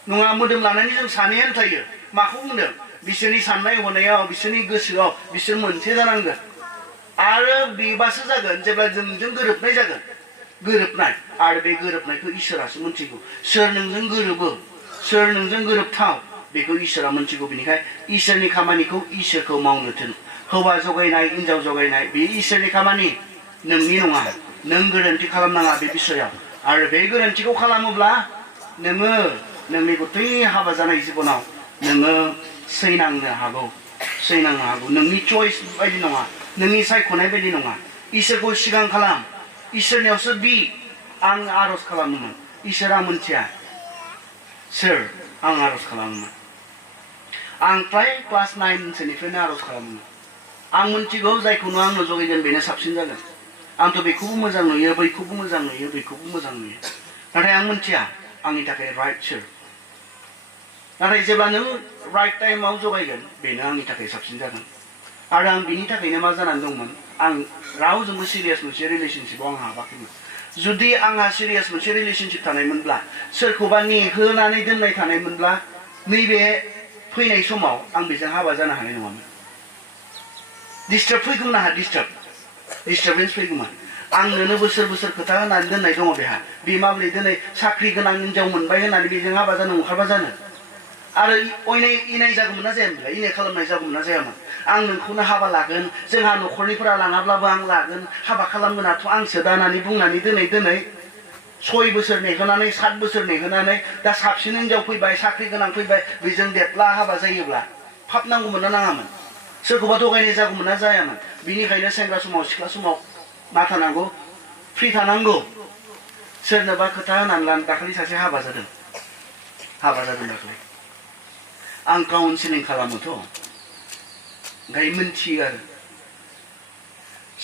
नङा मोदोम लानानै जों सानैयानो थायो माखौ बुंदों बिसोरनि साननाय हनायाव बिसोरनि गोसोआव बिसोर मोनसे जानांगोन आरो बेबासो जागोन जेब्ला जोंजों गोरोबनाय जागोन गोरोबनाय आरो बे गोरोबनायखौ इसोरासो मोनथिगौ सोर नोंजों गोरोबो सोर नोंजों गोरोबथाव बेखौ इसोरा मोनथिगौ बेनिखाय इसोरनि खामानिखौ इसोरखौ मावनो थोन हौवा जगायनाय हिनजाव जगायनाय बे इसोरनि खामानि नोंनि नङा नों गोरोन्थि खालामनाङा बे बिसयाव आरो बे गोरोन्थिखौ खालामोब्ला नोङो नोंनि गथै हाबा जानाय जिबनाव नोङो सैनांनो हागौ नोंनि चइस बायदि नङा नोंनि सायख'नाय बायदि नङा इसोरखौ सिगां खालाम इसोरनियावसो आं आर'ज खालामोमोन इसोरा मोनथिया सोर आं आर'ज खालामोमोन आं फ्राय क्लास 9 सोनिफ्रायनो आर'ज खालामोमोन आं मोनथिगौ जायखौनो आंनो जगायगोन बेनो साबसिन जागोन आंथ' बेखौबो मोजां नुयो बैखौबो मोजां नुयो बैखौबो मोजां नुयो नाथाय आं मोनथिया आंनि थाखाय राइट सोर नाथाय जेब्ला नों राइट टाइमाव जगायगोन बेनो आंनि थाखाय साबसिन जागोन आरो आं बिनि थाखायनो मा जानानै दंमोन आं रावजोंबो सिरियास मोनसे रिलेशनशिपआव आं हाबाखैमोन जुदि आंहा सिरियास मोनसे रिलेशनशिप थानायमोनब्ला सोरखौबा नेहोनानै दोननाय थानायमोनब्ला नैबे फैनाय समाव आं बेजों हाबा जानो हानाय नङामोन डिस्टार्ब फैगौमोन आंहा डिस्टार्बेन्स फैगौमोन आंनोनो बोसोर खोथा होनानै दोननाय दङ बेहा बे माब्रै दिनै साख्रि गोनां हिनजाव मोनबाय होननानै बेजों हाबा जानो ओंखारबा जानो आरो इनाय जागौमोन ना जायामोनलाय इनाय खालामनाय जागौमोन ना जायामोन आं नोंखौनो हाबा लागोन जोंहा न'खरनिफोरा लाङाब्लाबो आं लागोन हाबा खालामगोनाथ' आंसो दानानै बुंनानै दिनै 6 बोसोर नेहोनानै 7 बोसोर नेहोनानै दा साबसिन हिनजाव फैबाय साख्रि गोनां फैबाय बेजों देरला हाबा जायोब्ला फाप नांगौमोन ना नाङामोन सोरखौबा थगायनाय जागौमोन ना जायामोन बिनिखायनो सेंग्रा समाव सिख्ला समाव मा थानांगौ फ्रि थानांगौ सोरनोबा खोथा होनानै लानो दाखालि सासे हाबा जादों दाखालि आं काउन्सिलिं खालामोथ' ओंखायनो मोनथियो आरो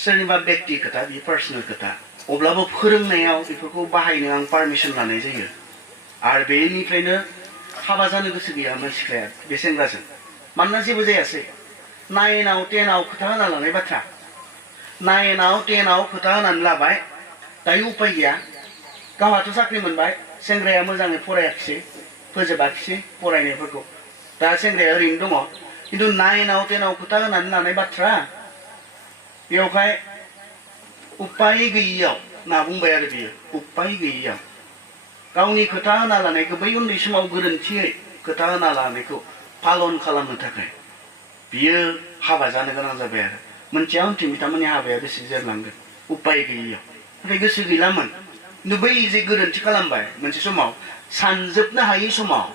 सोरनिबा बेक्ति खोथा बे पार्सनेल खोथा अब्लाबो फोरोंनायाव बेफोरखौ बाहायनो आं पारमिसन लानाय जायो आरो बेनिफ्रायनो हाबा जानो गोसो गैयामोन सिख्लाया बे सेंग्राजों मानोना जेबो जायासै 9 10 खोथा होना लानाय बाथ्रा 9 10 खोथा होनानै लाबाय दायो उपाय गैया गावहाथ' साख्रि मोनबाय सेंग्राया मोजाङै फरायाखिसै फोजोबाखिसै फरायनायफोरखौ दा सेंग्राया ओरैनो दङ खिन्थु 9 10 खोथा होनानै लानाय बाथ्रा बेवहाय उपाय गैयियाव ना बुंबाय आरो बियो उपाय गैयियाव गावनि खोथा होना लानायखौ बै उन्दै समाव गोरोन्थियै खोथा होना लानायखौ पालन खालामनो थाखाय बियो हाबा जानो गोनां जाबाय आरो मोनथिया उनथिं बिथांमोननि हाबाया बेसे जोरलांगोन उपाय गैयियाव नाथाय गोसो गैलामोन खिन्थु बै जे गोरोन्थि खालामबाय मोनसे समाव सानजोबनो हायै समाव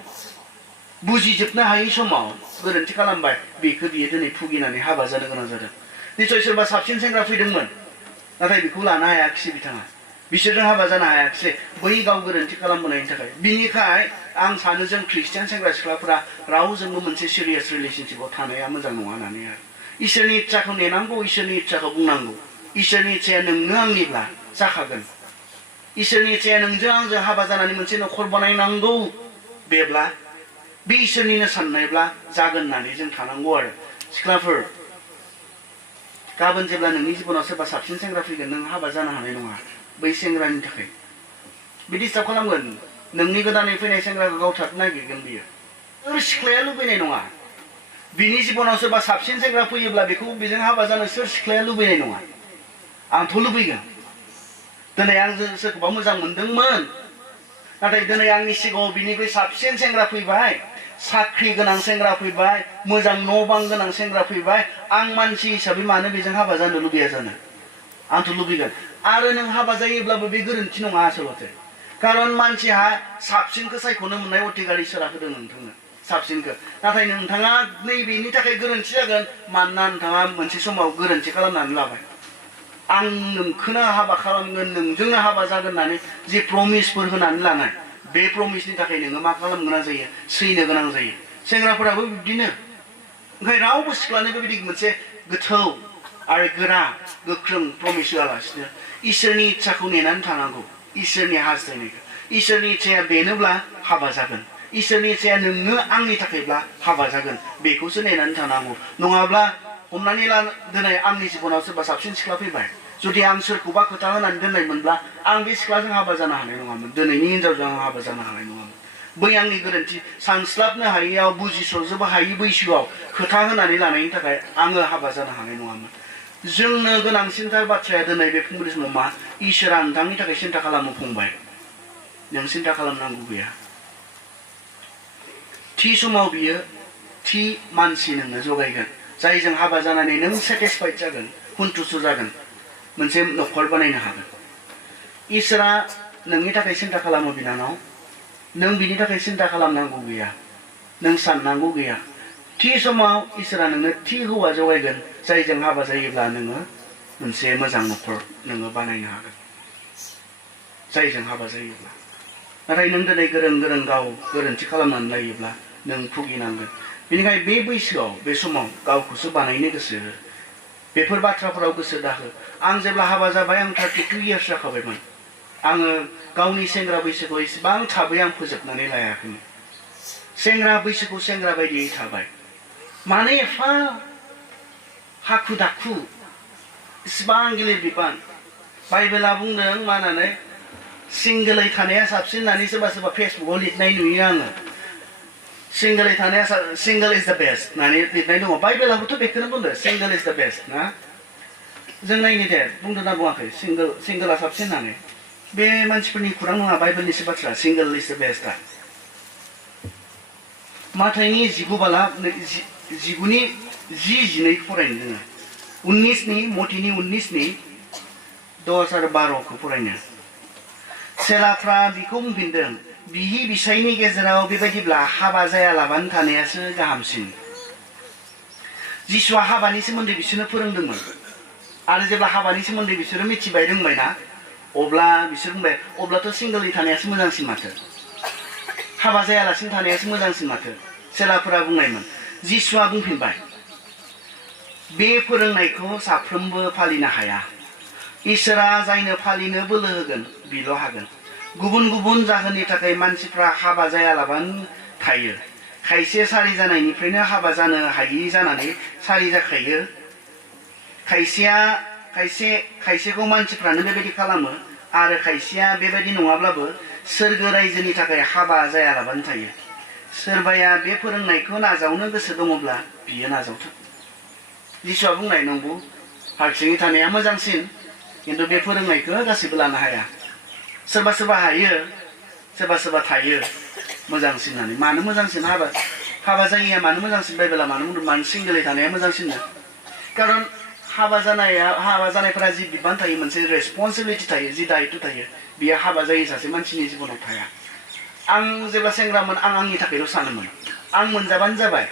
बुजिजोबनो हायै समाव गोरोन्थि खालामबाय बेखौ बियो दिनै भुगिनानै हाबा जानो गोनां जादों निश्चय सोरबा साबसिन सेंग्रा फैदोंमोन नाथाय बेखौ लानो हायाखिसै बिथाङा बिसोरजों हाबा जानो हायाखिसै बै गाव गोरोन्थि खालामबोनायनि थाखाय। बिनिखाय आं सानो जों ख्रिस्टियान सेंग्रा सिख्लाफोरा रावजोंबो मोनसे सिरियास रिलेशनशिपआव थानाया मोजां नङा होननानै आरो इसोरनि इच्छाखौ नेनांगौ, इसोरनि इच्छाखौ बुंनांगौ। इसोरनि इच्छाया नोंनो आंनिब्ला जाखागोन। इसोरनि इच्छाया नोंजों आंजों हाबा जानानै मोनसे न'खर बानायनांगौ बेब्ला बे इसोरनिनो साननायब्ला जागोन होननानै जों थानांगौ आरो। सिख्लाफोर, गाबोन जेब्ला नोंनि जिबनाव सोरबा साबसिन सेंग्रा फैगोन, नों हाबा जानो हानाय नङा बै सेंग्रानि थाखाय। बे डिस्टार्ब खालामगोन। नोंनि गोदानै फैनाय सेंग्राखौ गावथारनो नागिरगोन बियो। सोर सिख्लाया लुबैनाय नङा। बिनि जिबनाव सोरबा साबसिन सेंग्रा फैयोब्ला बेखौ बेजों हाबा जानो सोर सिख्लाया लुबैनाय नङा। आंथ' लुबैगोन। दिनै आं सोरखौबा मोजां मोनदोंमोन, नाथाय दिनै आंनि सिगाङाव बिनिख्रुइ साबसिन सेंग्रा फैबाय, साख्रि गोनां सेंग्रा फैबाय, मोजां न' बां गोनां सेंग्रा फैबाय। आं मानसि हिसाबै मानो बेजों हाबा जानो लुबैया जानो? आंथ' लुबैगोन। आरो नों हाबा जायोब्लाबो बे गोरोन्थि नङा आसलते। खारन मानसिहा साबसिनखौ सायख'नो मोननाय अधिकार इसोरा होदों नोंथांनो, साबसिनखौ। नाथाय नोंथाङा नैबेनि थाखाय गोरोन्थि जागोन मानोना नोंथाङा मोनसे समाव गोरोन्थि खालामनानै लाबाय। आं नोंखौनो हाबा खालामगोन, नोंजोंनो हाबा जागोन होननानै जे प्रमिसफोर होनानै लानाय, बे प्रमिसनि थाखाय नोङो मा खालामनो गोनां जायो? सैनो गोनां जायो। सेंग्राफोराबो बिब्दिनो। ओंखायनो रावबो सिख्लानो बेबायदि मोनसे गोथौ आरो गोरा गोख्रों प्रमिस होआलासिनो इसोरनि इच्छाखौ नेनानै थानांगौ। इसोरनि हास्थायनायखौ। इसोरनि इच्छाया बेनोब्ला हाबा जागोन। इसोरनि इच्छाया नोंनो आंनि थाखायब्ला हाबा जागोन। बेखौसो नेनानै थानांगौ। नङाब्ला हमनानै ला दिनै आंनि जिबनाव सोरबा साबसिन सिख्ला फैबाय। जुदि आं सोरखौबा खोथा होनानै दोननायमोनब्ला आं बे सिख्लाजों हाबा जानो हानाय नङामोन। दिनैनि हिनजावजों आं हाबा जानो हानाय नङामोन। बै आंनि गोरोन्थि सानस्लाबनो हायैयाव, बुजिस'जोबो हायै बैसोआव खोथा होनानै लानायनि थाखाय आङो हाबा जानो हानाय नङामोन। जोंनो गोनांसिनथार बाथ्राया दिनै बे फुंबिलि समाव मा? इसोरा नोंथांनि थाखाय सिन्था खालामो फंबाय। नों सिन्था खालामनांगौ गैया। थि समाव बियो थि मानसि नोंनो जगायगोन, जायजों हाबा जानानै नों सेटिसफाइड जागोन, सन्तुष्ट जागोन, मोनसे न'खर बानायनो हागोन। इसोरा नोंनि थाखाय सिन्था खालामो बिनानाव। नों बिनि थाखाय सिन्था खालामनांगौ गैया। नों साननांगौ गैया। थि समाव इसोरा नोंनो थि हौवा जगायगोन, जायजों हाबा जायोब्ला नोङो मोनसे मोजां न'खर नोङो बानायनो हागोन, जायजों हाबा जायोब्ला। नाथाय नों दिनै गोरों गोरों गाव गोरोन्थि खालामनानै लायोब्ला नों भुगिनांगोन। बेनिखायनो बे बैसोआव, बे समाव गावखौसो बानायनो गोसो हो। बेफोर बाथ्राफोराव गोसो दाहो। आं जेब्ला हाबा जाबाय, आं 32 इयार्स जाखाबायमोन। आङो गावनि सेंग्रा बैसोखौ एसेबां थाबै आं फोजोबनानै लायाखैमोन। सेंग्रा बैसोखौ सेंग्रा बायदियै थाबाय। मानो एफा हाखु दाखु, इसिबां गिलिर बिबान? बाइबेला बुंदों मा होननानै? सिंगोलै थानाया साबसिन होननानै सोरबा सोरबा फेसबुकाव लिरनाय नुयो आङो। सिंगोलै थानाया सिंगल इज द बेस्ट होननानै लिरनाय दङ। बाइबेलाबोथ' बेखौनो बुंदों, सिंगल इज द बेस्ट ना? जों नायनो दे, बुंदों ना बुङाखै सिंगोला साबसिन होननानै? बे मानसिफोरनि खुरां नङा, बाइबेलनिसो बाथ्रा। सिंगल इज द बेस्टआ। माथाइनि 19 बाला 19नि 10-12 फरायनो जोङो। 19नि मथिनि 19नि 10 आरो 12खौ फरायनो। सेलाफ्रा बिखौ बुंफिनदों, बिहि बिसायनि गेजेराव बेबायदिब्ला हाबा जायालाबानो थानायासो गाहामसिन। जिसुआ हाबानि सोमोन्दै बिसोरनो फोरोंदोंमोन। आरो जेब्ला हाबानि सोमोन्दै बिसोरो मिथिबाय, रोंबायना, अब्ला बिसोर बुंबाय, अब्लाथ' सिंगलै थानायासो मोजांसिन माथो, हाबा जायालासिनो थानायासो मोजांसिन माथो। सेलाफोरा बुंनायमोन। जिसुआ बुंफिनबाय, बे फोरोंनायखौ साफ्रोमबो फालिनो हाया। इसोरा जायनो फालिनो बोलो होगोन बिल' हागोन। गुबुन गुबुन जाहोननि थाखाय मानसिफ्रा हाबा जायालाबानो थायो। खायसे सारि जानायनिफ्रायनो हाबा जानो हायि जानानै सारि जाखायो। खायसेखौ मानसिफ्रानो बेबायदि खालामो, आरो खायसेया बेबायदि नङाब्लाबो सोरगो रायजोनि थाखाय हाबा जायालाबानो थायो। सोरबाया बे फोरोंनायखौ नाजावनो गोसो दङब्ला बियो नाजावथों। जिसुआ बुंनाय, नंगौ, हारसिङै थानाया मोजांसिन, खिन्थु बे फोरोंनायखौ गासैबो लानो हाया। सोरबा सोरबा हायो, सोरबा सोरबा थायो मोजांसिन होननानै। मानो मोजांसिन? हाबा जायैया मानो मोजांसिन? बाइबेला मानो बुंदों मानो सिंगलै थानाया मोजांसिन? खारन हाबा जानायफोरा जि बिबान थायो, मोनसे रेसपन्सिबिलिटि थायो, जि दायित्व थायो, बियो हाबा जायै सासे मानसिनि जिबनाव थाया। आं जेब्ला सेंग्रामोन, आं आंनि थाखायल' सानोमोन। आं मोनजाबानो जाबाय,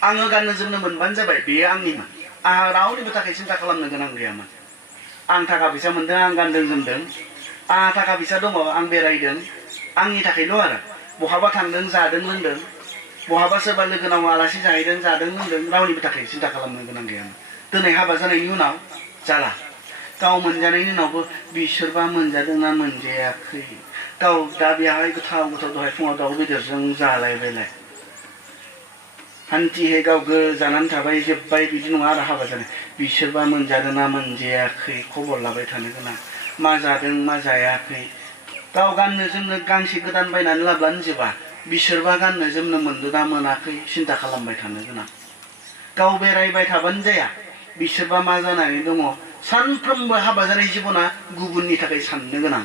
आङो गाननो जोमनो मोनबानो जाबाय, बेयो आंनिमोन। आंहा रावनिबो थाखाय सिन्था खालामनो गोनां गैयामोन। आं थाखा फैसा मोन्दों आं गानदों जोमदों आंहा थाखा फैसा दङ आं बेरायदों आंनि थाखायल' आरो बहाबा थांदों जादों लोंदों बहाबा सोरबा लोगोनाव आलासि जाहैदों जादों लोंदों रावनिबो थाखाय सिन्था खालामनो गोनां गैयामोन दिनै हाबा जानायनि उनाव जाला गाव मोनजानायनि उनावबो बिसोरबा मोनजादोंना मोनजायाखै गाव दा बेहाय गोथाव गोथाव दहाय फुङाव दाउ बेदरजों जालायबायलाय हान्थिहै गाव गोजानानै थाबाय जोब्बाय बिदि नङा आरो हाबा जानाय बिसोरबा मोनजादोंना मोनजायाखै खबर लाबाय थानो गोनां मा जादों मा जायाखै गाव गाननो जोमनो गांसे गोदान बायनानै लाब्लानो जोबा बिसोरबा गाननो जोमनो मोनदोंना मोनाखै सिन्था खालामबाय थानो गोनां गाव बेरायबाय थाबानो जाया बिसोरबा मा जानानै दङ सानफ्रोमबो हाबा जानाय जिबना गुबुननि थाखाय साननो गोनां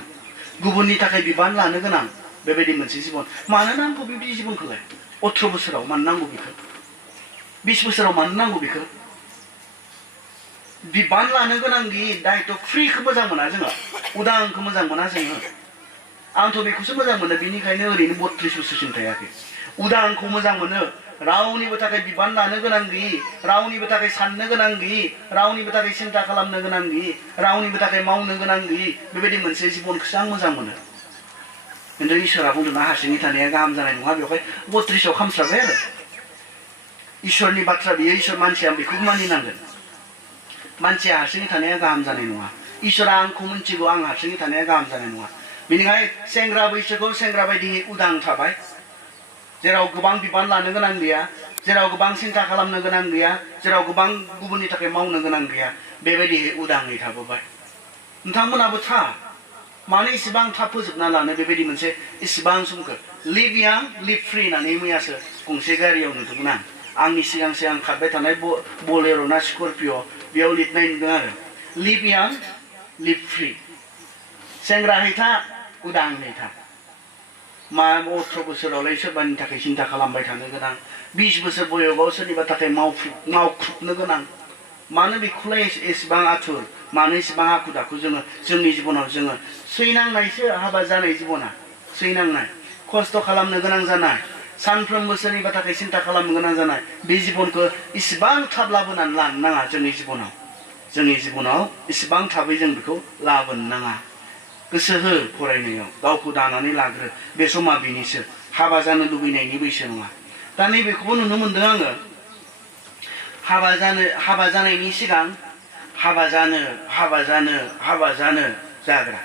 गुबुननि थाखाय बिबान लानो गोनां बेबायदि मोनसे जिबन मानो नांगौ बिदि जिबनखौलाय 18 बोसोराव मानो नांगौ बेखौ 20 बोसोराव मानो नांगौ बेखौ बिबान लानो गोनां दि दायथ' फ्रिखौ मोजां मोना जोङो उदांखौ मोजां मोना जोङो आंथ' बेखौसो मोजां मोनो बिनिखायनो ओरैनो 32 बोसोरसिम थायाखै उदांखौ मोजां मोनो रावनिबो थाखाय बिबान लानो गोनां गैयि रावनिबो थाखाय साननो गोनां गैयि रावनिबो थाखाय सिन्था खालामनो गोनां गैयि रावनिबो थाखाय मावनो गोनां गैयि बेबायदि मोनसे जिबनखौसो आं मोजां मोनो खिन्थु इसोरा बुंदोंना हारसिङै थानाया गाहाम जानाय नङा बेवहाय 32आव खामस्राबाय आरो इसोरनि बाथ्रा बियो इसोर मानसिया बेखौबो मानिनांगोन मानसिया हारसिङै थानाया गाहाम जानाय नङा इसोरा आंखौ मिन्थिगौ आं हारसिङै थानाया गाहाम जानाय नङा बेनिखाय सेंग्रा बैसोखौ सेंग्रा बायदि उदां थाबाय जेराव गोबां बिबान लानो गोनां गैया जेराव गोबां सिन्था खालामनो गोनां गैया जेराव गोबां गुबुननि थाखाय मावनो गोनां गैया बेबायदि उदाङै थाबोबाय नोंथांमोनाबो था मानो इसेबां थाब फोजोबना लानो बेबायदि मोनसे इसेबां समखौ लिभ यां लिभ फ्रि होननानै मैयासो गंसे गारियाव नुदोंमोन आंनि सिगां सिगां खारबाय थानाय बलेर' ना स्करपिय' बेयाव लिरनाय नुदों आरो लिभ यां लिभ फ्रि सेंग्राहै था उदाङै था मा 18 बोसोरावलाय सोरबानि थाखाय सिन्था खालामबाय थानो गोनां 20 बोसोर बयसआव सोरनिबा थाखाय मावख्रुबनो गोनां मानो बेखौलाय एसेबां आथुर मानो एसेबां हाखु दाखु जोङो जोंनि जिबनाव जोङो सैनांनायसो हाबा जानाय जिबना सैनांनाय खस्थ' खालामनो गोनां जानाय सानफ्रोमबो सोरनिबा थाखाय सिन्था खालामनो गोनां जानाय बे जिबनखौ इसेबां थाब लाबोनानै लानो नाङा जोंनि जिबनाव इसेबां थाबै जों बेखौ लाबोनो नाङा गोसो हो फरायनायाव गावखौ दानानै लाग्रो बे समा बेनिसो हाबा जानो लुबैनायनि बैसो नङा दा नैबेखौबो नुनो मोनदों आङो हाबा जानायनि सिगां हाबा जानो जाग्रा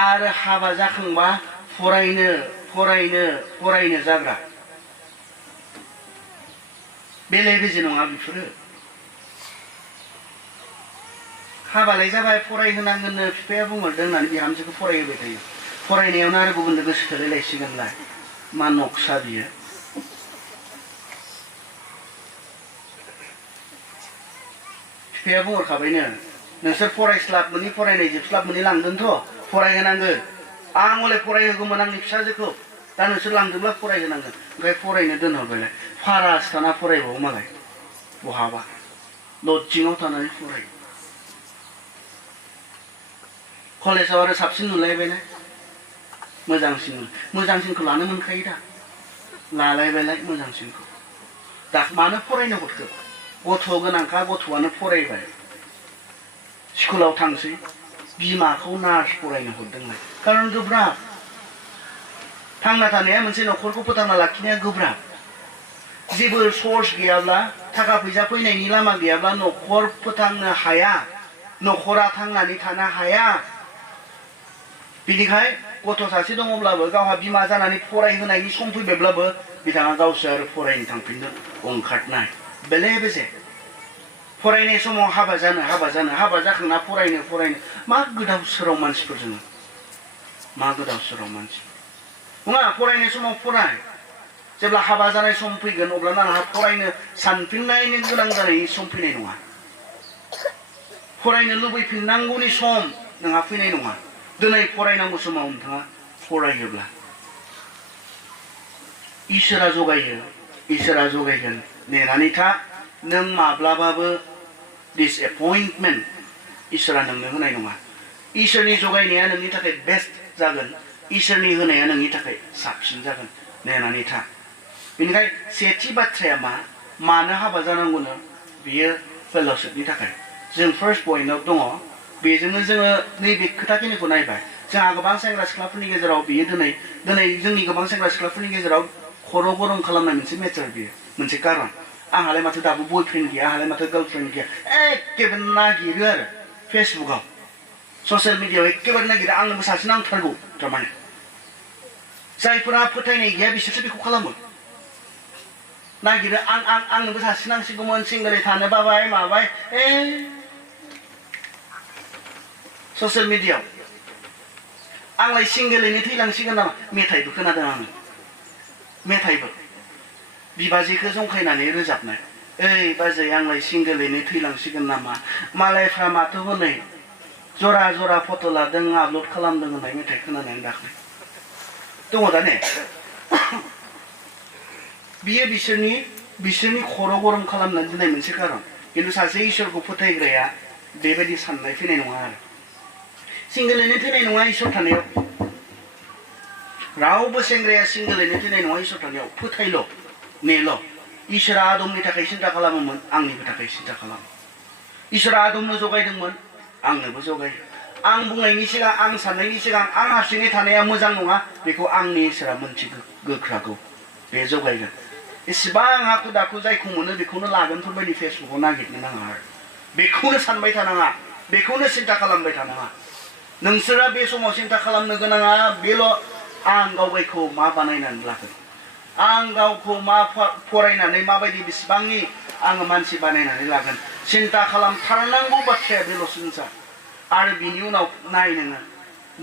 आरो हाबा जाखांबा फरायनो जाग्रा बेले बेजे नङा बेफोरो हाबालाय जाबाय फरायहोनांगोननो बिफाया बुंहरदों होननानै बिहामजोखौ फरायहोबाय थायो फरायनायावनो आरो गुबुनजों गोसो थोलायलायसिगोनलाय मा नक्सा बियो बिफाया बुंहरखाबायनो नोंसोर फरायस्लाब मोनै फरायनाय जोबस्लाब मोनै लांदोंथ' फरायहोनांगोन आं हले फरायहोगौमोन आंनि फिसाजोखौ दा नोंसोर लांदोंब्ला फरायहोनांगोन ओमफ्राय फरायनो दोनहरबायलाय फारासो थाना फरायबावो मालाय बहाबा लजिङाव थानानै फरायो कलेजाव आरो साबसिन नुलायबायलाय मोजांसिनखौ लानो मोनखायो दा लालायबायलाय मोजांसिनखौ दा मानो फरायनो हरखो गथ' गोनांखा गथ'आनो फरायबाय स्कुलाव थांसै बिमाखौ नार्स फरायनो हरदोंलाय खारन गोब्राब थांना थानाया मोनसे न'खरखौ फोथांना लाखिनाया गोब्राब जेबो सर्स गैयाब्ला थाखा फैसा फैनायनि लामा गैयाब्ला न'खर फोथांनो हाया न'खरा थांनानै थानो हाया बिनिखाय गथ' सासे दङब्लाबो गावहा बिमा जानानै फरायहोनायनि सम फैबायब्लाबो बिथाङा गावसो आरो फरायनो थांफिननो ओंखारनाय बेले बेजे फरायनाय समाव हाबा जाखांना फरायनो मा गोदाव सोराव मानसिफोर जोङो मा गोदाव सोराव मानसि नङा फरायनाय समाव फराय जेब्ला हाबा जानाय सम फैगोन अब्ला नोंहा फरायनो सानफिननायनि गोनां जानायनि सम फैनाय नङा फरायनो लुबैफिननांगौनि सम नोंहा फैनाय नङा दिनै फरायनांगौ समाव नोंथाङा फरायोब्ला इसोरा जगायगोन नेनानै था नों माब्लाबाबो डिसएपइन्टमेन्ट इसोरा नोंनो होनाय नङा इसोरनि जगायनाया नोंनि थाखाय बेस्ट जागोन इसोरनि होनाया नोंनि थाखाय साबसिन जागोन नेनानै था बेनिखाय सेथि बाथ्राया मानो हाबा जानांगौनो बियो फेल'शिपनि थाखाय जों फार्स्ट पइन्टआव दङ बेजोंनो जोङो नैबे खोथाखिनिखौ नायबाय जोंहा गोबां सेंग्रा सिख्लाफोरनि गेजेराव बियो दिनै जोंनि गोबां सेंग्रा सिख्लाफोरनि गेजेराव खर' गरम खालामनाय मोनसे मेटार बियो मोनसे कारन आंहालाय माथो दाबो बयफ्रेन्ड गैया आंहालाय माथो गार्लफ्रेन्ड गैया एखेबारे नागिरो आरो फेसबुकाव ससियेल मिडियायाव एखेबारे नागिरो आंनोबो सासे नांथारगौ थारमाने जायफोरा फोथायनाय गैया बिसोरसो बेखौ खालामो नागिरो आंनोबो सासे नांसिगौमोन सिंगोलै थानो बाबाय माबाय ससियेल मिडियायाव आंलाय सिंगोलैनो थैलांसिगोन नामा मेथाइबो खोनादों आङो मेथाइबो बिबाजैखौ जंखायनानै रोजाबनाय ओइ बाजै आंलाय सिंगोलैनो थैलांसिगोन नामा मालायफ्रा माथो हनै जरा जरा फट' लादों आपल'ड खालामदों होननाय मेथाइ खोनादों आं दाख्लै दङ दा ने बियो बिसोरनि खर' गरम खालामनानै दोननाय मोनसे कारन खिन्थु सासे इसोरखौ फोथायग्राया बेबायदि साननाय फैनाय नङा आरो सिंगोलैनो थैनाय नङा इसोर थानायाव रावबो सेंग्राया सिंगोलैनो थैनाय नङा इसोर थानायाव फोथायल' नेल' इसोरा आदमनि थाखाय सिन्था खालामोमोन आंनिबो थाखाय सिन्था खालामो इसोरा आदमनो जगायदोंमोन आंनोबो जगायो आं बुंनायनि सिगां आं साननायनि सिगां आं हारसिङै थानाया मोजां नङा बेखौ आंनि इसोरा मोनथिगौ गोख्राखौ बे जगायगोन एसेबां हाखु दाखु जायखौ मोनो बेखौनो लागोनफोरबायदि फेसबुकाव नागिरनो नाङा आरो बेखौनो सानबाय थानाङा बेखौनो सिन्था खालामबाय थानाङा नोंसोरा बे समाव सिन्था खालामनो गोनाङा बेल' आं गावगायखौ मा बानायनानै लागोन आं गावखौ मा फरायनानै माबायदि बेसेबांनि आङो मानसि बानायनानै लागोन सिन्था खालामथारनांगौ बाथ्राया बेल'सो नोंसा आरो बिनि उनाव नाय नोङो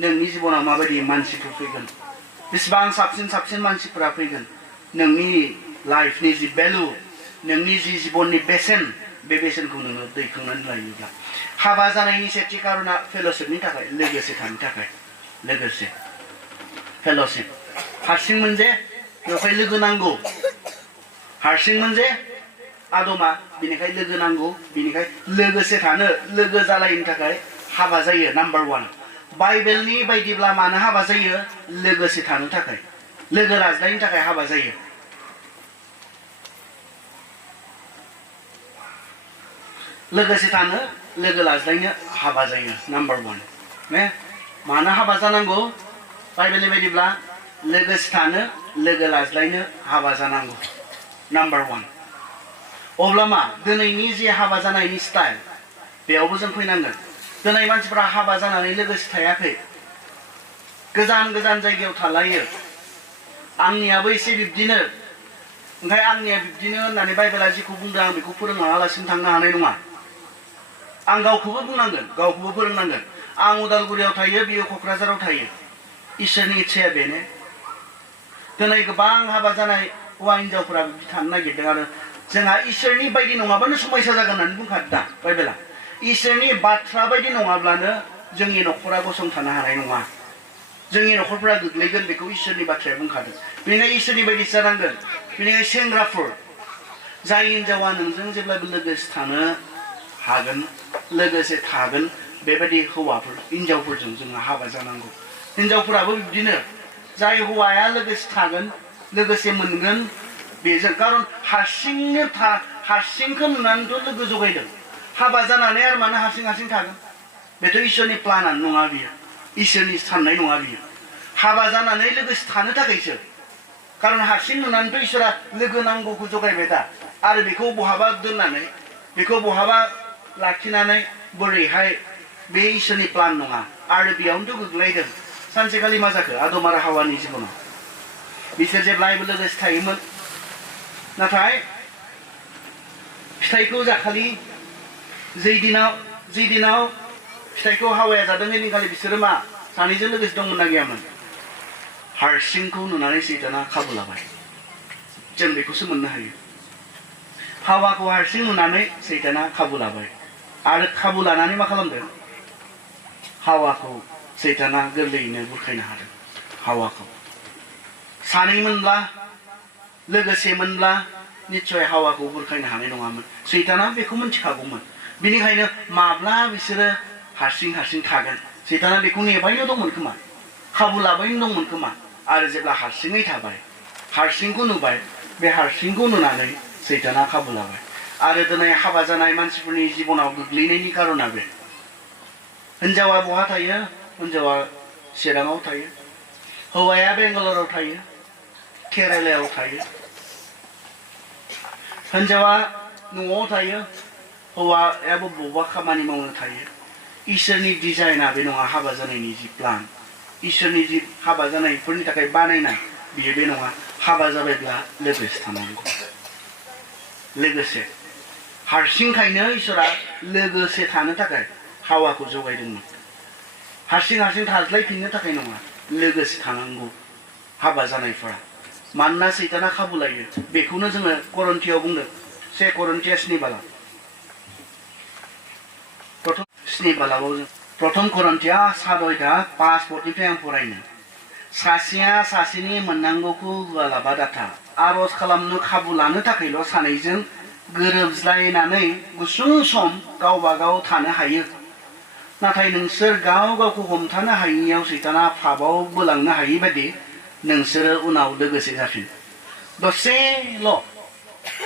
नोंनि जिबनाव माबायदि मानसिफोर फैगोन बेसेबां साबसिन मानसिफोरा फैगोन नोंनि लाइफनि जि भेलु नोंनि जि जिबननि बेसेन बे बेसेनखौ नोङो दैखांनानै लायोब्ला हाबा जानायनि सेथि कारना फेल'शिपनि थाखाय लोगोसे थानो थाखाय लोगोसे फेल'शिप हारसिंमोन जे बेवहाय लोगो नांगौ हारसिंमोन जे आदमा बिनिखाय लोगो नांगौ बिनिखाय लोगोसे थानो लोगो जालायनो थाखाय हाबा जायो नाम्बार 1 बाइबेलनि बायदिब्ला मानो हाबा जायो लोगोसे थानो थाखाय लोगो लाज्लायनो थाखाय हाबा जायो लोगोसे थानो लोगो लाज्लायनो हाबा जायो नाम्बार 1 ने मानो हाबा जानांगौ बाइबेलनि बायदिब्ला लोगोसे थानो लोगो लाज्लायनो हाबा जानांगौ नाम्बार 1 अब्ला मा दिनैनि जे हाबा जानायनि स्टाइल बेयावबो जों फैनांगोन दिनै मानसिफ्रा हाबा जानानै लोगोसे थायाखै गोजान जायगायाव थालायो आंनियाबो एसे बिब्दिनो ओंखाय आंनिया बिब्दिनो होननानै बाइबेला जिखौ बुंदों आं बेखौ फोरोंलाङालासिनो थांनो हानाय नङा आं गावखौबो बुंनांगोन गावखौबो फोरोंनांगोन आं उदालगुरियाव थायो बियो क'क्राझाराव थायो इसोरनि इच्छाया बेनो दिनै गोबां हाबा जानाय हौवा हिनजावफोरा बिदि थानो नागिरदों आरो जोंहा इसोरनि बायदि नङाबानो समयसा जागोन होननानै बुंखादों दा बाइबेला इसोरनि बाथ्रा बायदि नङाब्लानो जोंनि न'खरा गसंथानो हानाय नङा जोंनि न'खरफोरा गोग्लैगोन बेखौ इसोरनि बाथ्राया बुंखादों बेनिखायनो इसोरनि बायदि जानांगोन बेनिखायनो सेंग्राफोर जाय हिनजावा नोंजों जेब्लाबो लोगोसे थानो हागोन लोगोसे थागोन बेबायदि हौवाफोर हिनजावफोरजों जोङो हाबा जानांगौ हिनजावफोराबो बिदिनो जाय हौवाया लोगोसे थागोन लोगोसे मोनगोन बेजों कारन हारसिंखौ नुनानैथ' लोगो जगायदों हाबा जानानै आरो मानो हारसिं थागोन बेथ' इसोरनि प्लानानो नङा बियो इसोरनि साननाय नङा बियो हाबा जानानै लोगोसे थानो थाखायसो कारन हारसिं नुनानैथ' इसोरा लोगो नांगौखौ जगायबाय दा आरो बेखौ बहाबा दोननानै बेखौ बहाबा लाखिनानै बोरैहाय बे इसोरनि प्लान नङा आरो बेयावनोथ' गोग्लैदों सानसेखालि मा जाखो आदम आरो हावानि जिबनाव बिसोर जेब्लायबो लोगोसे थायोमोन नाथाय फिथाइखौ जाखालि जै दिनाव फिथाइखौ हावाया जादों ओइदिनखालि बिसोरो मा सानैजों लोगोसे दंमोन ना गैयामोन हारसिंखौ नुनानै सैताना खाबु लाबाय जों बेखौसो मोननो हायो हावाखौ हारसिं नुनानै सैताना खाबु लाबाय आरो खाबु लानानै मा खालामदों हावाखौ सैताना गोरलैयैनो बुरखायनो हादों हावाखौ सानैमोनब्ला लोगोसेमोनब्ला निश्चय हावाखौ बुरखायनो हानाय नङामोन सैताना बेखौ मिथिखागौमोन बिनिखायनो माब्ला बिसोरो हारसिं थागोन सैताना बेखौ नेबायनो दंमोन खोमा खाबु लाबायनो दंमोन खोमा आरो जेब्ला हारसिङै थाबाय हारसिंखौ नुबाय बे हारसिंखौ नुनानै सैताना खाबु लाबाय आरो दिनै हाबा जानाय मानसिफोरनि जिबनाव गोग्लैनायनि कारना बे हिनजावा बहा थायो हिनजावा चिराङाव थायो हौवाया बेंगालराव थायो केरालायाव थायो हिनजावा न'आव थायो हौवायाबो बबेबा खामानि मावनो थायो इसोरनि डिजाइना बे नङा हाबा जानायनि जि प्लान इसोरनि जि हाबा जानायफोरनि थाखाय बानायनाय बियो बे नङा हाबा जाबायब्ला लोगोसे थानांगौ लोगोसे हारसिंखायनो इसोरा लोगोसे थानो थाखाय हावाखौ जगायदोंमोन हारसिं हारसिं थाज्लायफिननो थाखाय नङा लोगोसे थानांगौ हाबा जानायफोरा मानोना सैताना खाबु लायो बेखौनो जोङो करन्थियाव बुंदों 2 करन्थिया 7 प्रथम 7 प्रथम करन्थिया 5 पदनिफ्राय आं फरायनो सासेया सासेनि मोननांगौखौ होआलाबा दाथा आरज खालामनो खाबु लानो थाखायल' सानैजों गोरोबज्लायनानै गुसुं सम गावबा गाव थानो हायो नाथाय नोंसोर गाव गावखौ हमथानो हायियाव सैताना फाबाव बोलांनो हायि बायदि नोंसोरो उनाव लोगोसे जाफिन दसेल'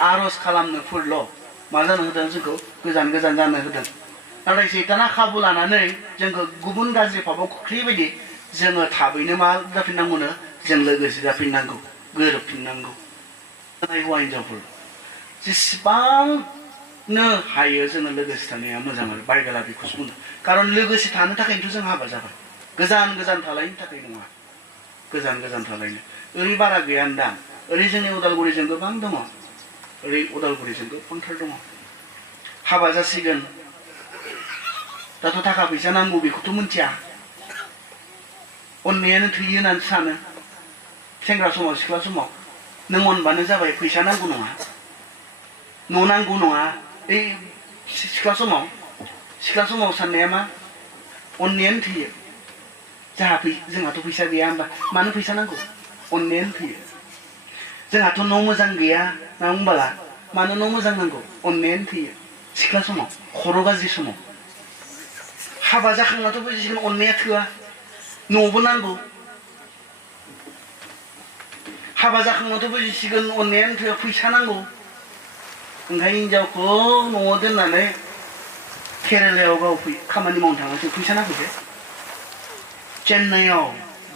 आरज खालामनोफोरल' मा जानो होदों जोंखौ गोजान गोजान जानो होदों नाथाय सैताना खाबु लानानै जोंखौ गुबुन गाज्रि फाबाव खोख्लैबायदि जोङो थाबैनो मा जाफिननांगौनो जों लोगोसे जाफिननांगौ गोरोबफिननांगौ हौवा हिनजावफोर जेसेबांनो हायो जोङो लोगोसे थानाया मोजां आरो बाइबेला बेखौसो बुंदों खारन लोगोसे थानो थाखायनोथ' जों हाबा जाबाय गोजान गोजान थालायनो थाखाय नङा गोजान गोजान थालायनो ओरै बारा गैयानदां ओरै जोंनि उदालगुरिजों गोबां दङ ओरै उदालगुरिजों गोबांथार दङ हाबा जासिगोन दाथ' थाखा फैसा नांगौ बेखौथ' मिथिया अननायानो थैयो होननानै सानो सेंग्रा समाव सिख्ला समाव नों अनबानो जाबाय फैसा नांगौ नङा न' नांगौ नङा ओइ सिख्ला समाव साननाया मा अननायानो थैयो जोंहाथ' फैसा गैया होनबा मानो फैसा नांगौ अननायानो थैयो जोंहाथ' न' मोजां गैया ना बुंबाला मानो न' मोजां नांगौ अननायानो थैयो सिख्ला समाव खर' गाज्रि समाव हाबा जाखांनाथ' बुजिसिगोन अननाया थोआ न'बो नांगौ हाबा जाखांनाथ' बुजिसिगोन अननायानो थोआ फैसा नांगौ ओंखायनो हिनजावखौ न'आव दोननानै केरालायाव गाव खामानि मावनो थांगासिनो फैसा नांगौ चेन्नाइआव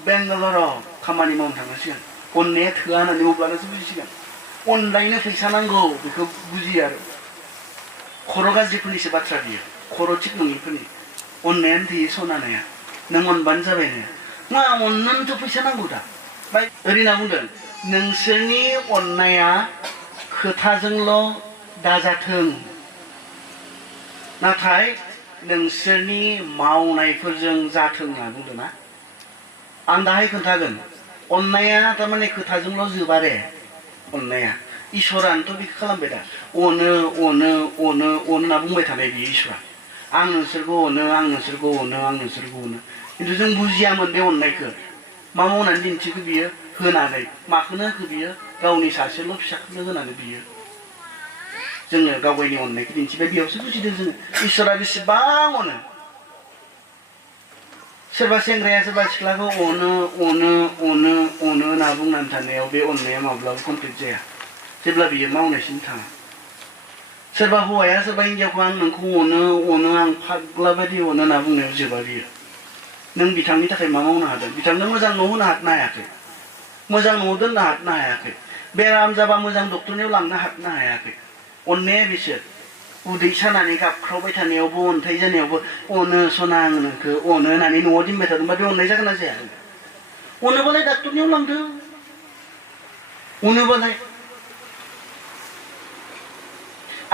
बेंगालराव खामानि मावनो थांगासिगोन अननाया थोआ होननानै अब्लानोसो बुजिसिगोन अनलायनो फैसा नांगौ बेखौ बुजियो आरो खर' गाज्रिफोरनिसो बाथ्रा बियो खर' थिग नङिफोरनि अननायानो थैयो सनानाया नों अनबानो जाबाय मा अननोनोथ' फैसा नांगौ दा ओमफ्राय ओरै होनना बुंदों नोंसोरनि अननाया खोथाजोंल' दाजाथों नाथाय नोंसोरनि मावनायफोरजों जाथों होनना बुंदों ना आं दाहाय खोन्थागोन अननाया थारमाने खोथाजोंल' जोबा रे अननाया इसोरानोथ' बेखौ खालामबाय दा अनो होनना बुंबाय थानाय बियो इसोरा आं नोंसोरखौ अनो आं नोंसोरखौ अनो आं नोंसोरखौ अनो खिन्थु जों बुजियामोन बे अननायखौ मा मावनानै दिन्थिखो बियो होनानै माखौनो होखो बियो गावनि सासेल' फिसाखौनो होनानै बियो जोङो गाव गावनि अननायखौ दिन्थिबाय बेयावसो बुजिदों जोङो इसोरा बेसेबां अनो सोरबा सेंग्राया सोरबा सिख्लाखौ अनो होनना बुंनानै थानायाव बे अननाया माब्लाबा कमप्लिट जाया जेब्ला बियो मावनायसिम थाङा सोरबा हौवाया सोरबा हिनजावखौ आं नोंखौ अनो आं फाग्ला बायदि अनो होनना बुंनायाव जोबा बियो नों बिथांनि थाखाय मा मावनो हादों बिथांनो मोजां न' होनो हानो हायाखै मोजां न'आव दोननो हानो हायाखै बेराम जाबा मोजां डक्टरनियाव लांनो हानो हायाखै अननाया बिसोर उदै सानानै गाबख्रावबाय थानायावबो अन्थाइ जानायावबो अनो सना आं नोंखौ अनो होननानै न'आव दोनबाय थादोंबा बे अननाय जागोन ना जाया अनोबालाय डाक्टरनियाव लांदो अनोबालाय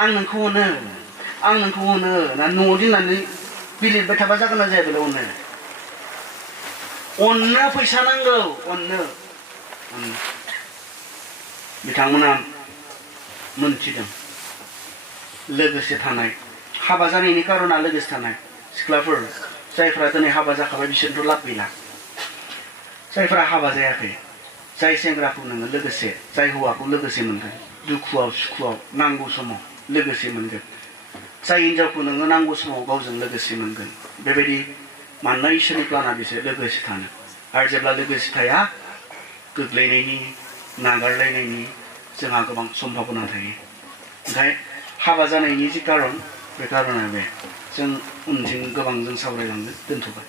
आं नोंखौ अनो ना न'आव दोननानै बिलिरबाय थाबा जागोन ना जाया बेलाय अननो फैसा नांगौ अननो बिथांमोना मोनथिदों लोगोसे थानाय हाबा जानायनि कारना लोगोसे थानाय सिख्लाफोर जायफ्रा दिनै हाबा जाखाबाय बिसोरथ' लाब गैला जायफ्रा हाबा जायाखै जाय सेंग्राखौ नोङो लोगोसे जाय हौवाखौ लोगोसे मोनगोन दुखुआव सुखुआव नांगौ समाव लोगोसे मोनगोन जाय हिनजावखौ नोङो नांगौ समाव गावजों लोगोसे मोनगोन बेबायदि मानोना इसोरनि प्लाना बिसोर लोगोसे थानो आरो जेब्ला लोगोसे थाया गोग्लैनायनि नागारलायनायनि जोंहा गोबां सम्भाबना थायो ओमफ्राय हाबा जानायनि जि कारन बे कारना बे जों उनथिं गोबां जों सावरायलांगोन दोनथ'बाय